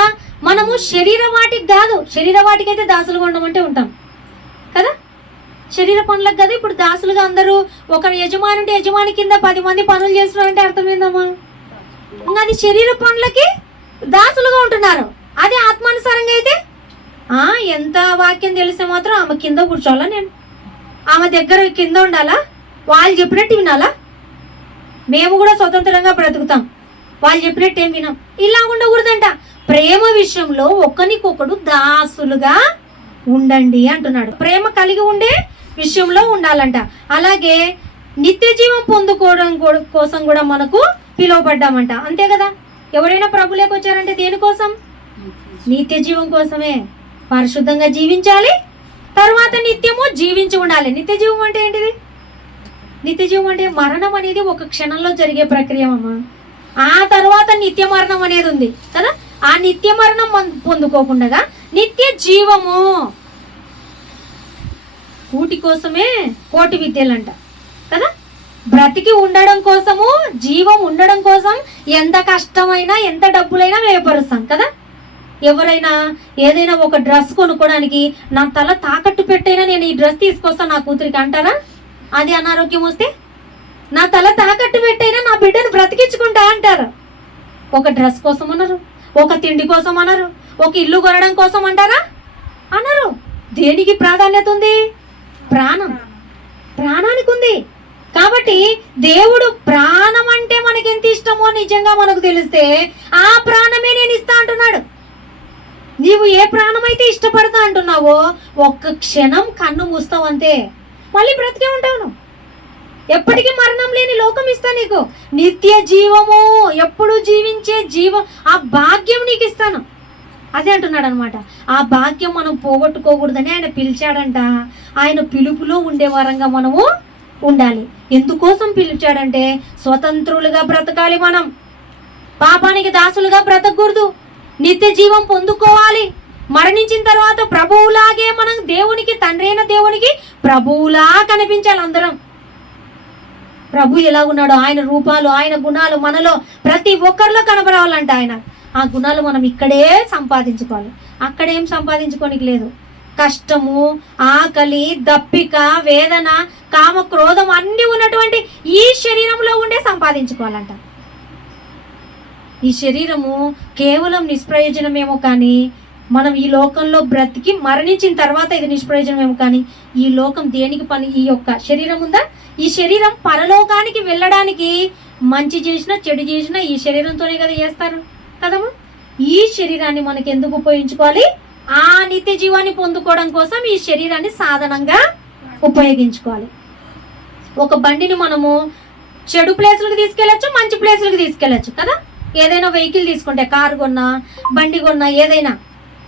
మనము శరీర వాటికి కాదు. శరీర వాటికి అయితే దాసులుగా ఉండమంటే ఉంటాం కదా, శరీర పనులకు కదా. ఇప్పుడు దాసులుగా అందరూ ఒక యజమాని ఉంటే యజమాని కింద 10 మంది పనులు చేస్తున్నారంటే అర్థమైందమ్మా? ఇంకా అది శరీర పనులకి దాసులుగా ఉంటున్నారు. అది ఆత్మానుసారంగా అయితే ఎంత వాక్యం తెలిస్తే మాత్రం ఆమె కింద కూర్చోవాలా, నేను ఆమె దగ్గర కింద ఉండాలా, వాళ్ళు చెప్పినట్టు వినాలా, మేము కూడా స్వతంత్రంగా బ్రతుకుతాం, వాళ్ళు చెప్పినట్టు ఏం వినాం. ఇలా ఉండకూడదంట. ప్రేమ విషయంలో ఒకరికొకడు దాసులుగా ఉండండి అంటున్నాడు. ప్రేమ కలిగి ఉండే విషయంలో ఉండాలంట. అలాగే నిత్య జీవం పొందుకోవడం కోసం కూడా మనకు పిలువబడ్డామంట. అంతే కదా. ఎవరైనా ప్రభులోకి వచ్చారంటే దేనికోసం? నిత్య జీవం కోసమే. పరిశుద్ధంగా జీవించాలి, తర్వాత నిత్యము జీవించి ఉండాలి. నిత్య జీవం అంటే ఏంటిది? నిత్య జీవం అంటే మరణం అనేది ఒక క్షణంలో జరిగే ప్రక్రియ అమ్మా. ఆ తర్వాత నిత్య మరణం అనేది ఉంది కదా. ఆ నిత్య మరణం పొందుకోకుండా నిత్య జీవము, కూటి కోసమే కోటి విద్యలంట కదా. బ్రతికి ఉండడం కోసము, జీవం ఉండడం కోసం ఎంత కష్టమైనా ఎంత డబ్బులైనా వ్యయపరుస్తాం కదా. ఎవరైనా ఏదైనా ఒక డ్రెస్ కొనుక్కోవడానికి నా తల తాకట్టు పెట్టైనా నేను ఈ డ్రెస్ తీసుకొస్తాను నా కూతురికి అంటారా? అది అనారోగ్యం వస్తే నా తల తాకట్టు పెట్టైనా నా బిడ్డను బ్రతికించుకుంటా అంటారు. ఒక డ్రెస్ కోసం అన్నారు, ఒక తిండి కోసం అన్నారు, ఒక ఇల్లు కొనడం కోసం అంటారా? అన్నారు. దేనికి ప్రాధాన్యత ఉంది? ప్రాణం, ప్రాణానికి ఉంది. కాబట్టి దేవుడు ప్రాణం అంటే మనకి ఎంత ఇష్టమో నిజంగా మనకు తెలిస్తే ఆ ప్రాణమే నేను ఇస్తా అంటున్నాడు. నీవు ఏ ప్రాణం అయితే ఇష్టపడతా అంటున్నావో ఒక్క క్షణం కన్ను మూస్తావు అంతే, మళ్ళీ బ్రతికే ఉంటావు. ఎప్పటికీ మరణం లేని లోకం ఇస్తా నీకు. నిత్య జీవము, ఎప్పుడు జీవించే జీవం, ఆ భాగ్యం నీకు ఇస్తాను. అదే అంటున్నాడు అనమాట. ఆ భాగ్యం మనం పోగొట్టుకోకూడదని ఆయన పిలిచాడంట. ఆయన పిలుపులో ఉండే వారంగా మనము ఉండాలి. ఎందుకోసం పిలిచాడంటే స్వతంత్రులుగా బ్రతకాలి. మనం పాపానికి దాసులుగా బ్రతకూడదు. నిత్య జీవం పొందుకోవాలి. మరణించిన తర్వాత ప్రభువులాగే మనం దేవునికి, తండ్రి అయిన దేవునికి ప్రభువులా కనిపించాలి. అందరం ప్రభు ఎలా ఉన్నాడో ఆయన రూపాలు, ఆయన గుణాలు మనలో ప్రతి ఒక్కరిలో కనబరావాలంట. ఆ గుణాలు మనం ఇక్కడే సంపాదించుకోవాలి. అక్కడేం సంపాదించుకోనికి లేదు. కష్టము, ఆకలి, దప్పిక, వేదన, కామ, క్రోధం అన్నీ ఉన్నటువంటి ఈ శరీరంలో ఉండే సంపాదించుకోవాలంట. ఈ శరీరము కేవలం నిష్ప్రయోజనమేమో కానీ మనం ఈ లోకంలో బ్రతికి మరణించిన తర్వాత ఇది నిష్ప్రయోజనమేమో కానీ ఈ లోకం దేనికి పని? ఈ యొక్క శరీరం ఉందా? ఈ శరీరం పరలోకానికి వెళ్ళడానికి మంచి చేసినా చెడు చేసినా ఈ శరీరంతోనే కదా చేస్తారు కదమ్మా. ఈ శరీరాన్ని మనకి ఎందుకు ఉపయోగించుకోవాలి? ఆ నిత్య జీవాన్ని పొందుకోవడం కోసం ఈ శరీరాన్ని సాధనంగా ఉపయోగించుకోవాలి. ఒక బండిని మనము చెడు ప్లేసులకు తీసుకెళ్ళచ్చు, మంచి ప్లేసులకు తీసుకెళ్ళచ్చు కదా. ఏదైనా వెహికల్ తీసుకుంటే, కారు కొన్నా, బండి కొన్నా, ఏదైనా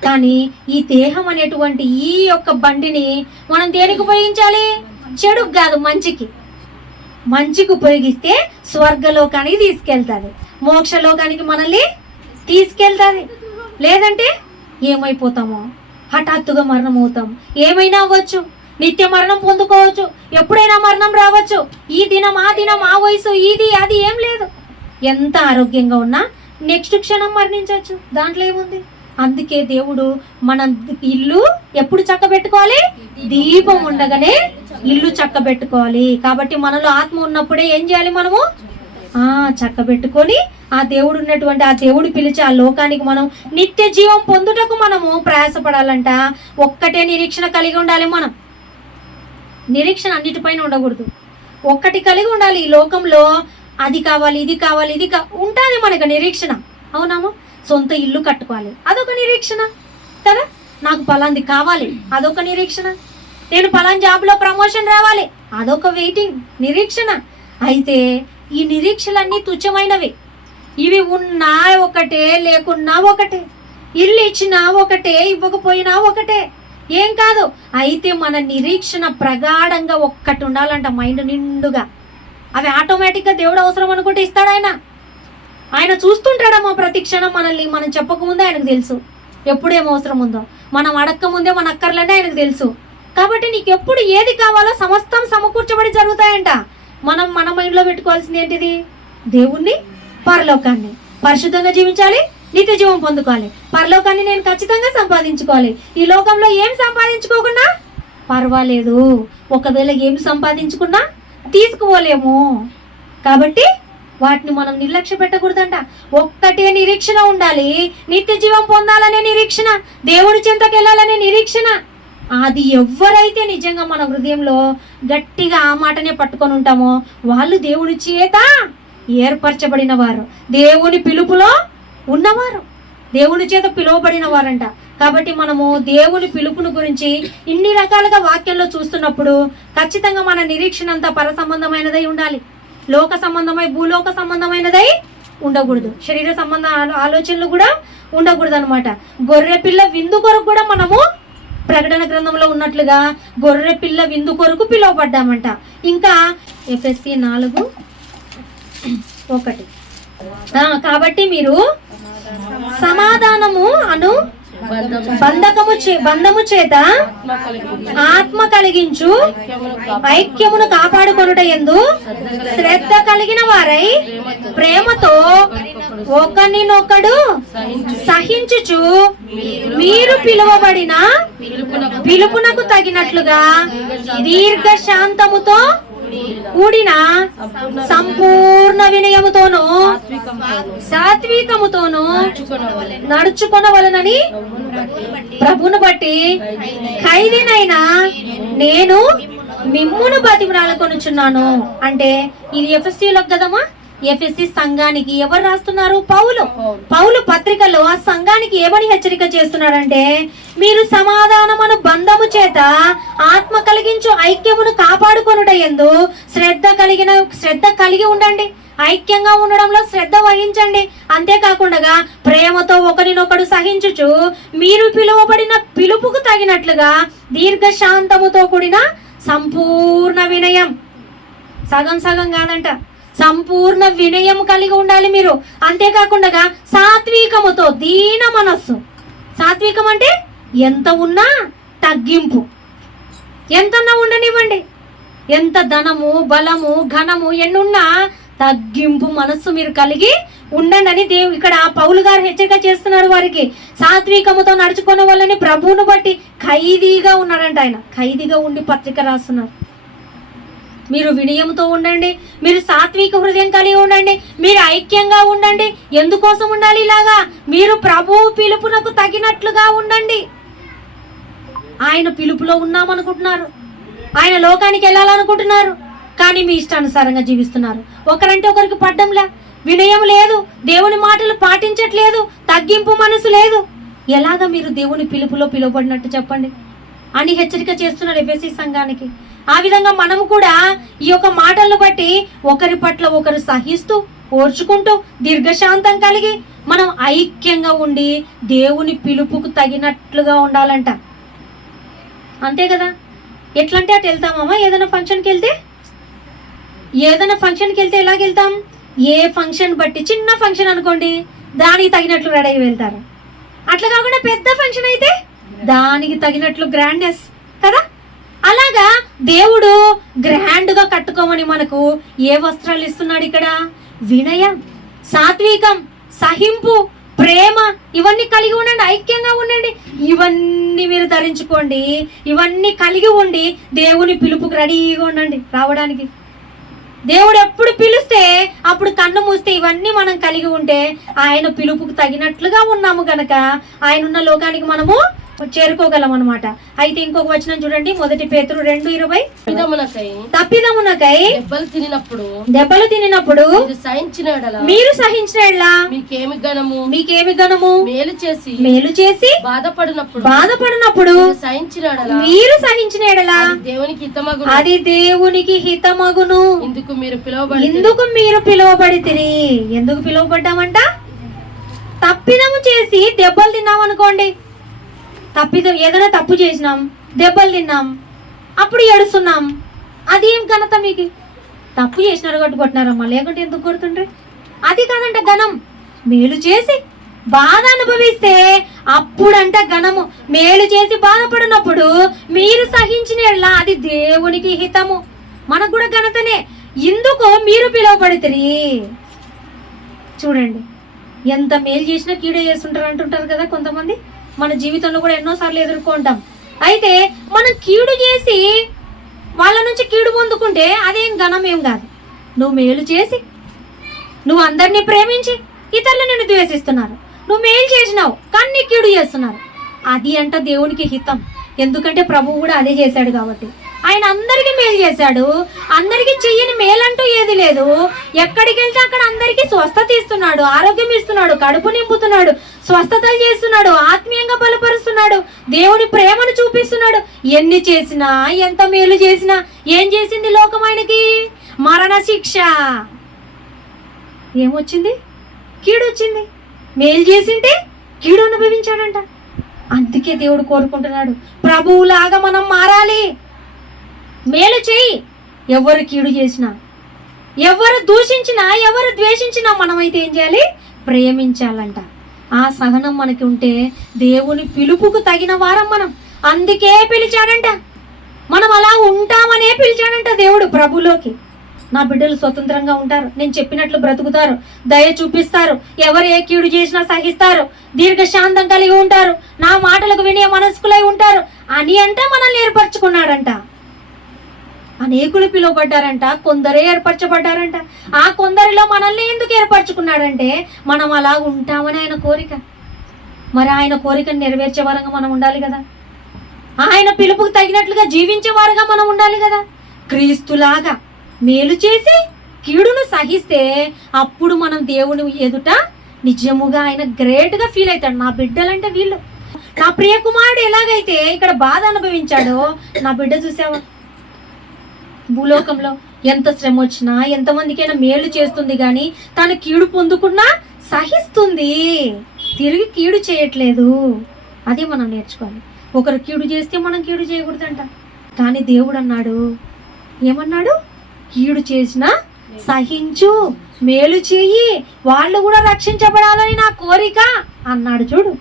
కానీ ఈ దేహం అనేటువంటి ఈ యొక్క బండిని మనం దేనికి ఉపయోగించాలి? చెడుకు కాదు, మంచికి. మంచికి ఉపయోగిస్తే స్వర్గలోకానికి తీసుకెళ్తుంది, మోక్షలోకానికి మనల్ని తీసుకెళ్తుంది. లేదంటే ఏమైపోతామో, హఠాత్తుగా మరణం అవుతాం. ఏమైనా అవ్వచ్చు, నిత్య మరణం పొందుకోవచ్చు, ఎప్పుడైనా మరణం రావచ్చు. ఈ దినం ఆ దినం ఆ వయసు ఇది అది ఏం లేదు. ఎంత ఆరోగ్యంగా ఉన్నా నెక్స్ట్ క్షణం మరణించవచ్చు. దాంట్లో ఏముంది? అందుకే దేవుడు మన ఇల్లు ఎప్పుడు చక్కబెట్టుకోవాలి? దీపం ఉండగానే ఇల్లు చక్కబెట్టుకోవాలి. కాబట్టి మనలో ఆత్మ ఉన్నప్పుడే ఏం చేయాలి? మనము చక్కబెట్టుకొని ఆ దేవుడు ఉన్నటువంటి, ఆ దేవుడు పిలిచి ఆ లోకానికి మనం నిత్య జీవం పొందుటకు మనము ప్రయాసపడాలంట. ఒక్కటే నిరీక్షణ కలిగి ఉండాలి. మనం నిరీక్షణ అన్నిటిపైన ఉండకూడదు. ఒక్కటి కలిగి ఉండాలి. ఈ లోకంలో అది కావాలి, ఇది కావాలి, ఇది ఉంటుంది మనకు నిరీక్షణ. అవునామా? సొంత ఇల్లు కట్టుకోవాలి, అదొక నిరీక్షణ కదా. నాకు పలాంది కావాలి, అదొక నిరీక్షణ. నేను పలాన్ జాబ్లో ప్రమోషన్ రావాలి, అదొక వెయిటింగ్ నిరీక్షణ. అయితే ఈ నిరీక్షలన్నీ తుచ్చమైనవి. ఇవి ఉన్నా ఒకటే, లేకున్నా ఒకటే. ఇల్లు ఇచ్చినా ఒకటే, ఇవ్వకపోయినా ఒకటే, ఏం కాదు. అయితే మన నిరీక్షణ ప్రగాఢంగా ఒక్కటి ఉండాలంట, మైండ్ నిండుగా. అవి ఆటోమేటిక్గా దేవుడు అవసరం అనుకుంటే ఇస్తాడు. ఆయన చూస్తుంటాడమ్మా ప్రతి క్షణం మనల్ని. మనం చెప్పకముందే ఆయనకు తెలుసు ఎప్పుడేం అవసరం ఉందో. మనం అడక్క ముందే మన అక్కర్లనే ఆయనకు తెలుసు. కాబట్టి నీకు ఎప్పుడు ఏది కావాలో సమస్తం సమకూర్చబడి జరుగుతాయంట. మనం మన మైండ్లో పెట్టుకోవాల్సింది ఏంటిది? దేవుణ్ణి, పరలోకాన్ని. పరిశుద్ధంగా జీవించాలి, నిత్య జీవం పొందుకోవాలి. పరలోకాన్ని నేను ఖచ్చితంగా సంపాదించుకోవాలి. ఈ లోకంలో ఏం సంపాదించుకోకుండా పర్వాలేదు, ఒకవేళ ఏం సంపాదించుకున్నా తీసుకుపోలేము. కాబట్టి వాటిని మనం నిర్లక్ష్య పెట్టకూడదంట. ఒక్కటే నిరీక్షణ ఉండాలి, నిత్య జీవం పొందాలనే నిరీక్షణ, దేవుడి చెంతకు వెళ్ళాలనే నిరీక్షణ. అది ఎవరైతే నిజంగా మన హృదయంలో గట్టిగా ఆ మాటనే పట్టుకొని ఉంటామో వాళ్ళు దేవుడి చేత ఏర్పరచబడిన వారు, దేవుని పిలుపులో ఉన్నవారు, దేవుని చేత పిలువబడిన వారంట. కాబట్టి మనము దేవుని పిలుపును గురించి ఇన్ని రకాలుగా వాక్యంలో చూస్తున్నప్పుడు ఖచ్చితంగా మన నిరీక్షణ అంతా పర సంబంధమైనదై ఉండాలి. లోక సంబంధమై భూలోక సంబంధమైనదై ఉండకూడదు. శరీర సంబంధ ఆలోచనలు కూడా ఉండకూడదు అనమాట. గొర్రె పిల్ల విందు కొరకు కూడా మనము ప్రకటన గ్రంథంలో ఉన్నట్లుగా గొర్రె పిల్ల విందు కొరకు పిలువబడ్డామంట. ఇంకా ఎఫెసీ 4:1 కాబట్టి మీరు సమాధానము అను బంధము చేత ఆత్మ కలిగించు ఐక్యమును కాపాడుకొనుట యందు శ్రద్ధ కలిగిన వారై ప్రేమతో ఒకరినొకడు సహించుచు మీరు పిలువబడిన పిలుపునకు తగినట్లుగా దీర్ఘ శాంతముతో కూడిన సంపూర్ణ వినయముతోను సాత్వికముతోను నడుచుకొనవలనని ప్రభువును బట్టి ఖైదీనైనా నేను మిమ్మును బతిమలాడుకొనుచున్నాను. అంటే ఇది ఎఫెసీలకు కదమ్మా, ఎఫెసీ సంఘానికి ఎవరు రాస్తున్నారు? పౌలు పత్రికలో ఆ సంఘానికి ఏమని హెచ్చరిక చేస్తున్నాడంటే, మీరు సమాధానమును బంధము చేత ఆత్మ కలిగించు ఐక్యమును కాపాడుకొనుట యందు శ్రద్ధ కలిగి ఉండండి. ఐక్యంగా ఉండడంలో శ్రద్ధ వహించండి. అంతేకాకుండా ప్రేమతో ఒకరినొకడు సహించుచు మీరు పిలువబడిన పిలుపుకు తగినట్లుగా దీర్ఘశాంతముతో కూడిన సంపూర్ణ వినయం, సగం కాదంట, సంపూర్ణ వినయం కలిగి ఉండాలి మీరు. అంతేకాకుండా సాత్వికముతో, దీన మనస్సు. సాత్వికం అంటే ఎంత ఉన్నా తగ్గింపు, ఎంతన్నా ఉండనివ్వండి. ఎంత ధనము బలము ఘనము ఎన్నున్నా తగ్గింపు మనస్సు మీరు కలిగి ఉండండి అని ఇక్కడ పౌలు గారు హెచ్చరిక చేస్తున్నారు వారికి. సాత్వికముతో నడుచుకునే వాళ్ళని ప్రభువును బట్టి ఖైదీగా ఉన్నారంట. ఆయన ఖైదీగా ఉండి పత్రిక రాస్తున్నారు. మీరు వినయంతో ఉండండి, మీరు సాత్విక హృదయం కలిగి ఉండండి, మీరు ఐక్యంగా ఉండండి. ఎందుకోసం ఉండాలి ఇలాగా? మీరు ప్రభువు పిలుపునకు తగినట్లుగా ఉండండి. ఆయన పిలుపులో ఉన్నామనుకుంటున్నారు, ఆయన లోకానికి వెళ్ళాలనుకుంటున్నారు, కానీ మీ ఇష్టానుసారంగా జీవిస్తున్నారు. ఒకరంటే ఒకరికి పడ్డంలా, వినయం లేదు, దేవుని మాటలు పాటించట్లేదు, తగ్గింపు మనసు లేదు. ఎలాగా మీరు దేవుని పిలుపులో పిలువబడినట్టు చెప్పండి అని హెచ్చరిక చేస్తున్నారు ఎఫెసీ సంఘానికి. ఆ విధంగా మనము కూడా ఈ యొక్క మాటలను బట్టి ఒకరి పట్ల ఒకరు సహిస్తూ ఓర్చుకుంటూ దీర్ఘశాంతం కలిగి మనం ఐక్యంగా ఉండి దేవుని పిలుపుకు తగినట్లుగా ఉండాలంట. అంతే కదా? ఎట్లంటే అటు వెళ్తామమ్మా. ఏదైనా ఫంక్షన్కి వెళ్తే ఎలాగెళ్తాం? ఏ ఫంక్షన్ బట్టి, చిన్న ఫంక్షన్ అనుకోండి దానికి తగినట్లు రెడీ అయ్యి వెళ్తారు. అట్లా కాకుండా పెద్ద ఫంక్షన్ అయితే దానికి తగినట్లు గ్రాండ్నెస్ కదా. అలాగా దేవుడు గ్రాండ్గా కట్టుకోమని మనకు ఏ వస్త్రాలు ఇస్తున్నాడు ఇక్కడ? వినయం, సాత్వికం, సహింపు, ప్రేమ, ఇవన్నీ కలిగి ఉండండి. ఐక్యంగా ఉండండి. ఇవన్నీ మీరు ధరించుకోండి. ఇవన్నీ కలిగి ఉండి దేవుని పిలుపుకి రెడీగా ఉండండి రావడానికి. దేవుడు ఎప్పుడు పిలిస్తే అప్పుడు కన్ను మూస్తే ఇవన్నీ మనం కలిగి ఉంటే ఆయన పిలుపుకు తగినట్లుగా ఉన్నాము గనక ఆయన ఉన్న లోకానికి మనము చేరుకోగలం అన్నమాట. అయితే ఇంకొక వచనం చూడండి, 1 పేతురు 2:20. తప్పిదమునకై దెబ్బలు తినినప్పుడు మీరు సహించిన ఎడల మీకేమి గణము? మేలు చేసి బాధపడినప్పుడు మీరు సహించిన ఎడల అది దేవునికి హితమగును. ఇందుకు మీరు పిలువబడితిరి. ఎందుకు పిలువబడ్డామంట? తప్పిదము చేసి దెబ్బలు తిన్నామనుకోండి, ఏదైనా తప్పు చేసినాం, దెబ్బలు తిన్నాం, అప్పుడు ఏడుస్తున్నాం, అదేం ఘనత మీకు? తప్పు చేసినారు కొట్టుకుంటున్నారమ్మా, లేకుంటే ఎందుకు కొడుతుండ్రే? అది కాదంట ఘనం. మేలు చేసి బాధ అనుభవిస్తే అప్పుడంట ఘనము. మేలు చేసి బాధపడినప్పుడు మీరు సహించిన అది దేవునికి హితము, మనకు కూడా ఘనతనే. ఇందుకు మీరు పిలువబడితిరి. చూడండి, ఎంత మేలు చేసినా కీడే చేస్తుంటారు అంటుంటారు కదా కొంతమంది. మన జీవితంలో కూడా ఎన్నోసార్లు ఎదుర్కొంటాం. అయితే మనం కీడు చేసి వాళ్ళ నుంచి కీడు పొందుకుంటే అదేం ఘనం ఏం కాదు. నువ్వు మేలు చేసి, నువ్వు అందరినీ ప్రేమించి ఇతరులు నిన్ను ద్వేషిస్తున్నారు, నువ్వు మేలు చేసినావు కానీ నీ కీడు చేస్తున్నారు, అది అంట దేవునికి హితం. ఎందుకంటే ప్రభువు కూడా అదే చేశాడు కాబట్టి. ఆయన అందరికీ మేలు చేశాడు. అందరికీ చెయ్యని మేలంటూ ఏది లేదు. ఎక్కడికి వెళ్తే అక్కడ అందరికీ స్వస్థత ఇస్తున్నాడు, ఆరోగ్యం ఇస్తున్నాడు, కడుపు నింపుతున్నాడు, స్వస్థతలు చేస్తున్నాడు, ఆత్మీయంగా బలపరుస్తున్నాడు, దేవుని ప్రేమను చూపిస్తున్నాడు. ఎన్ని చేసినా, ఎంత మేలు చేసినా ఏం చేసింది లోకం ఆయనకి? మరణ శిక్ష. ఏమొచ్చింది? కీడు వచ్చింది. మేలు చేసింటే కీడు అనుభవించాడంట. అందుకే దేవుడు కోరుకుంటున్నాడు, ప్రభువులాగా మనం మారాలి. మేలు చేయి. ఎవరు కీడు చేసినా, ఎవరు దూషించినా, ఎవరు ద్వేషించినా మనమైతే ఏం చేయాలి? ప్రేమించాలంట. ఆ సహనం మనకి ఉంటే దేవుని పిలుపుకు తగిన వారం మనం. అందుకే పిలిచాడంట. మనం అలా ఉంటామనే పిలిచాడంట దేవుడు ప్రభులోకి. నా బిడ్డలు స్వతంత్రంగా ఉంటారు, నేను చెప్పినట్లు బ్రతుకుతారు, దయ చూపిస్తారు, ఎవరు ఏ కీడు చేసినా సహిస్తారు, దీర్ఘశాంతం కలిగి ఉంటారు, నా మాటలకు వినే మనస్కులై ఉంటారు అని అంటే మనల్ని ఏర్పరచుకున్నాడంట. అనేకులు పిలువబడ్డారంట, కొందరే ఏర్పరచబడ్డారంట. ఆ కొందరిలో మనల్ని ఎందుకు ఏర్పరచుకున్నాడంటే మనం అలా ఉంటామని ఆయన కోరిక. మరి ఆయన కోరికను నెరవేర్చే వారంగా మనం ఉండాలి కదా. ఆయన పిలుపుకు తగినట్లుగా జీవించే వారుగా మనం ఉండాలి కదా. క్రీస్తులాగా మేలు చేసి కీడును సహిస్తే అప్పుడు మనం దేవుని ఎదుట నిజముగా ఆయన గ్రేట్గా ఫీల్ అవుతాడు. నా బిడ్డలంటే వీళ్ళు. నా ప్రియ కుమారుడు ఎలాగైతే ఇక్కడ బాధ అనుభవించాడో, నా బిడ్డ చూసావా? భూలోకంలో ఎంత శ్రమ వచ్చినా, ఎంతమందికైనా మేలు చేస్తుంది, కానీ తను కీడు పొందుకున్నా సహిస్తుంది, తిరిగి కీడు చేయట్లేదు. అదే మనం నేర్చుకోవాలి. ఒకరు కీడు చేస్తే మనం కీడు చేయకూడదంట. కానీ దేవుడు అన్నాడు, ఏమన్నాడు? కీడు చేసినా సహించు, మేలు చేయి, వాళ్ళు కూడా రక్షించబడాలని నా కోరిక అన్నాడు. చూడు,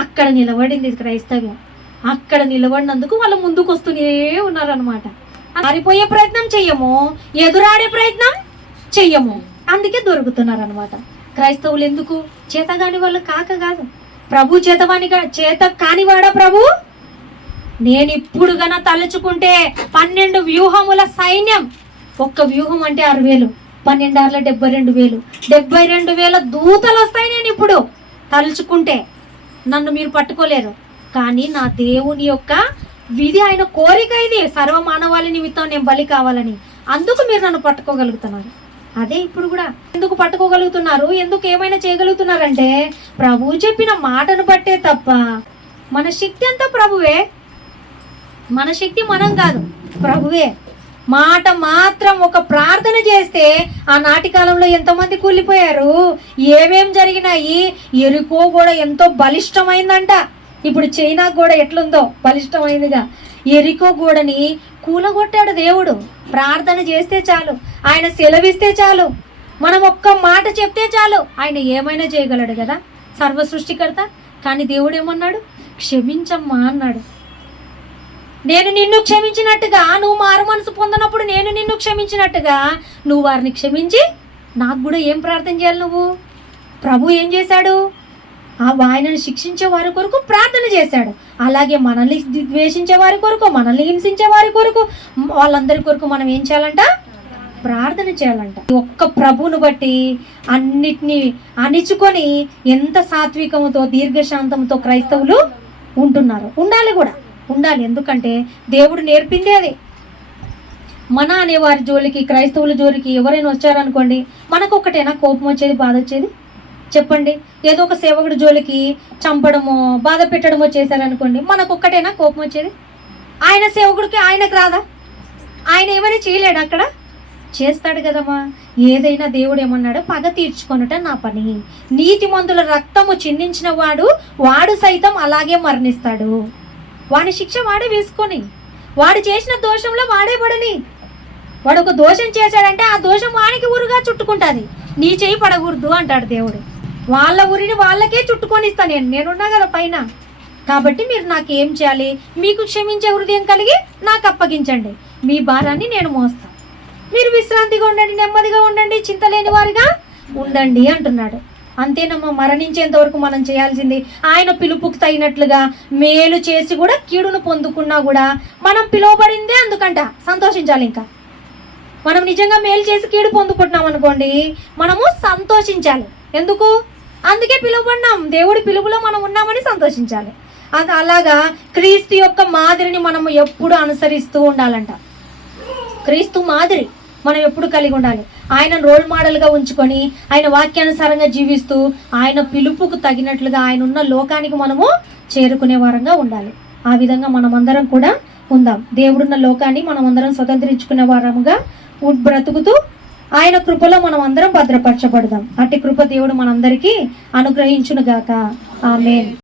అక్కడ నిలబడింది క్రైస్తవ్యం. అక్కడ నిలబడినందుకు వాళ్ళు ముందుకు వస్తూనే ఉన్నారనమాట. పారిపోయే ప్రయత్నం చెయ్యము, ఎదురాడే ప్రయత్నం చెయ్యము, అందుకే దొరుకుతున్నారనమాట. క్రైస్తవులు ఎందుకు? చేతగాని వాళ్ళు కాదు. ప్రభు చేత కానివాడా ప్రభు? నేను ఇప్పుడు గన తలుచుకుంటే 12 వ్యూహముల సైన్యం. ఒక్క వ్యూహం అంటే 6,000, 12 6 72,000, 72,000 దూతలు వస్తాయి. నేను ఇప్పుడు తలుచుకుంటే నన్ను మీరు పట్టుకోలేరు. కానీ నా దేవుని యొక్క విధి, ఆయన కోరిక ఇది. సర్వ మానవాళి నిమిత్తం నేను బలి కావాలని. అందుకు మీరు నన్ను పట్టుకోగలుగుతున్నారు. అదే ఇప్పుడు కూడా ఎందుకు పట్టుకోగలుగుతున్నారు, ఎందుకు ఏమైనా చేయగలుగుతున్నారంటే ప్రభువు చెప్పిన మాటను బట్టే తప్ప. మన శక్తి అంతా ప్రభువే. మన శక్తి మనం కాదు, ప్రభువే. మాట మాత్రం ఒక ప్రార్థన చేస్తే ఆ నాటి కాలంలో ఎంతమంది కూలిపోయారు, ఏమేం జరిగినాయి. ఎరికో కూడా ఎంతో బలిష్టమైందంట. ఇప్పుడు చైనా కూడా ఎట్లుందో బలిష్టమైందిగా. ఎరికో గోడని కూలగొట్టాడు దేవుడు. ప్రార్థన చేస్తే చాలు, ఆయన సెలవిస్తే చాలు, మనం ఒక్క మాట చెప్తే చాలు, ఆయన ఏమైనా చేయగలడు కదా, సర్వ సృష్టికర్త. కానీ దేవుడు ఏమన్నాడు? క్షమించమ్మా అన్నాడు. నేను నిన్ను క్షమించినట్టుగా, నువ్వు మారు మనసు పొందినప్పుడు నేను నిన్ను క్షమించినట్టుగా నువ్వు వారిని క్షమించి నాకు కూడా ఏం ప్రార్థన చేయాలి నువ్వు? ప్రభు ఏం చేశాడు? ఆయనను శిక్షించే వారి కొరకు ప్రార్థన చేశాడు. అలాగే మనల్ని ద్వేషించే వారి కొరకు, మనల్ని హింసించే వారి కొరకు, వాళ్ళందరి కొరకు మనం ఏం చేయాలంట? ప్రార్థన చేయాలంట. ఒక్క ప్రభువును బట్టి అన్నిటినీ అణిచుకొని ఎంత సాత్వికముతో, దీర్ఘశాంతంతో క్రైస్తవులు ఉంటున్నారు. ఉండాలి కూడా, ఉండాలి. ఎందుకంటే దేవుడు నేర్పిందే అది. మన అనే వారి జోలికి, క్రైస్తవుల జోలికి ఎవరైనా వచ్చారనుకోండి, మనకు ఒకటేనా కోపం వచ్చేది, బాధ వచ్చేది? చెప్పండి. ఏదో ఒక సేవకుడి జోలికి చంపడమో, బాధ పెట్టడమో చేశారనుకోండి, మనకు ఒక్కటేనా కోపం వచ్చేది? ఆయన సేవకుడికి ఆయనకు రాదా? ఆయన ఏమైనా చేయలేడు? అక్కడ చేస్తాడు కదమ్మా. ఏదైనా దేవుడు ఏమన్నాడు? పగ తీర్చుకొనుట నా పని. నీతిమంతుల రక్తము చిందించిన వాడు సైతం అలాగే మరణిస్తాడు. వాడి శిక్ష వాడే వేసుకొని, వాడు చేసిన దోషంలో వాడే పడని. వాడు ఒక దోషం చేశాడంటే ఆ దోషం వానికి ఉరుగా చుట్టుకుంటుంది. నీ చేయి పడకూడదు అంటాడు దేవుడు. వాళ్ళ ఊరిని వాళ్ళకే చుట్టుకొని ఇస్తాను నేనున్నా కదా పైన. కాబట్టి మీరు నాకు ఏం చేయాలి? మీకు క్షమించే హృదయం కలిగి నాకు అప్పగించండి, మీ భారాన్ని నేను మోస్తాను. మీరు విశ్రాంతిగా ఉండండి, నెమ్మదిగా ఉండండి, చింత లేని వారిగా ఉండండి అంటున్నాడు. అంతేనమ్మా. మరణించేంత వరకు మనం చేయాల్సింది ఆయన పిలుపుకు తగినట్లుగా మేలు చేసి కూడా కీడును పొందుకున్నా కూడా మనం పిలువబడిందే అందుకంట సంతోషించాలి. ఇంకా మనం నిజంగా మేలు చేసి కీడు పొందుకుంటున్నాం అనుకోండి, మనము సంతోషించాలి. ఎందుకు? అందుకే పిలువబడినాం. దేవుడి పిలుపులో మనం ఉన్నామని సంతోషించాలి. అది అలాగా క్రీస్తు యొక్క మాదిరిని మనం ఎప్పుడు అనుసరిస్తూ ఉండాలంట. క్రీస్తు మాదిరి మనం ఎప్పుడు కలిగి ఉండాలి. ఆయన రోల్ మోడల్గా ఉంచుకొని ఆయన వాక్యానుసారంగా జీవిస్తూ ఆయన పిలుపుకు తగినట్లుగా ఆయన ఉన్న లోకానికి మనము చేరుకునే వారంగా ఉండాలి. ఆ విధంగా మనమందరం కూడా ఉందాం. దేవుడున్న లోకాన్ని మనమందరం స్వతంత్రించుకునే వారముగా బ్రతుకుతూ ఆయన కృపలో మనం అందరం భద్రపరచబడదాం. అట్టి కృప దేవుడు మనందరికీ అనుగ్రహించును గాక. ఆమేన్.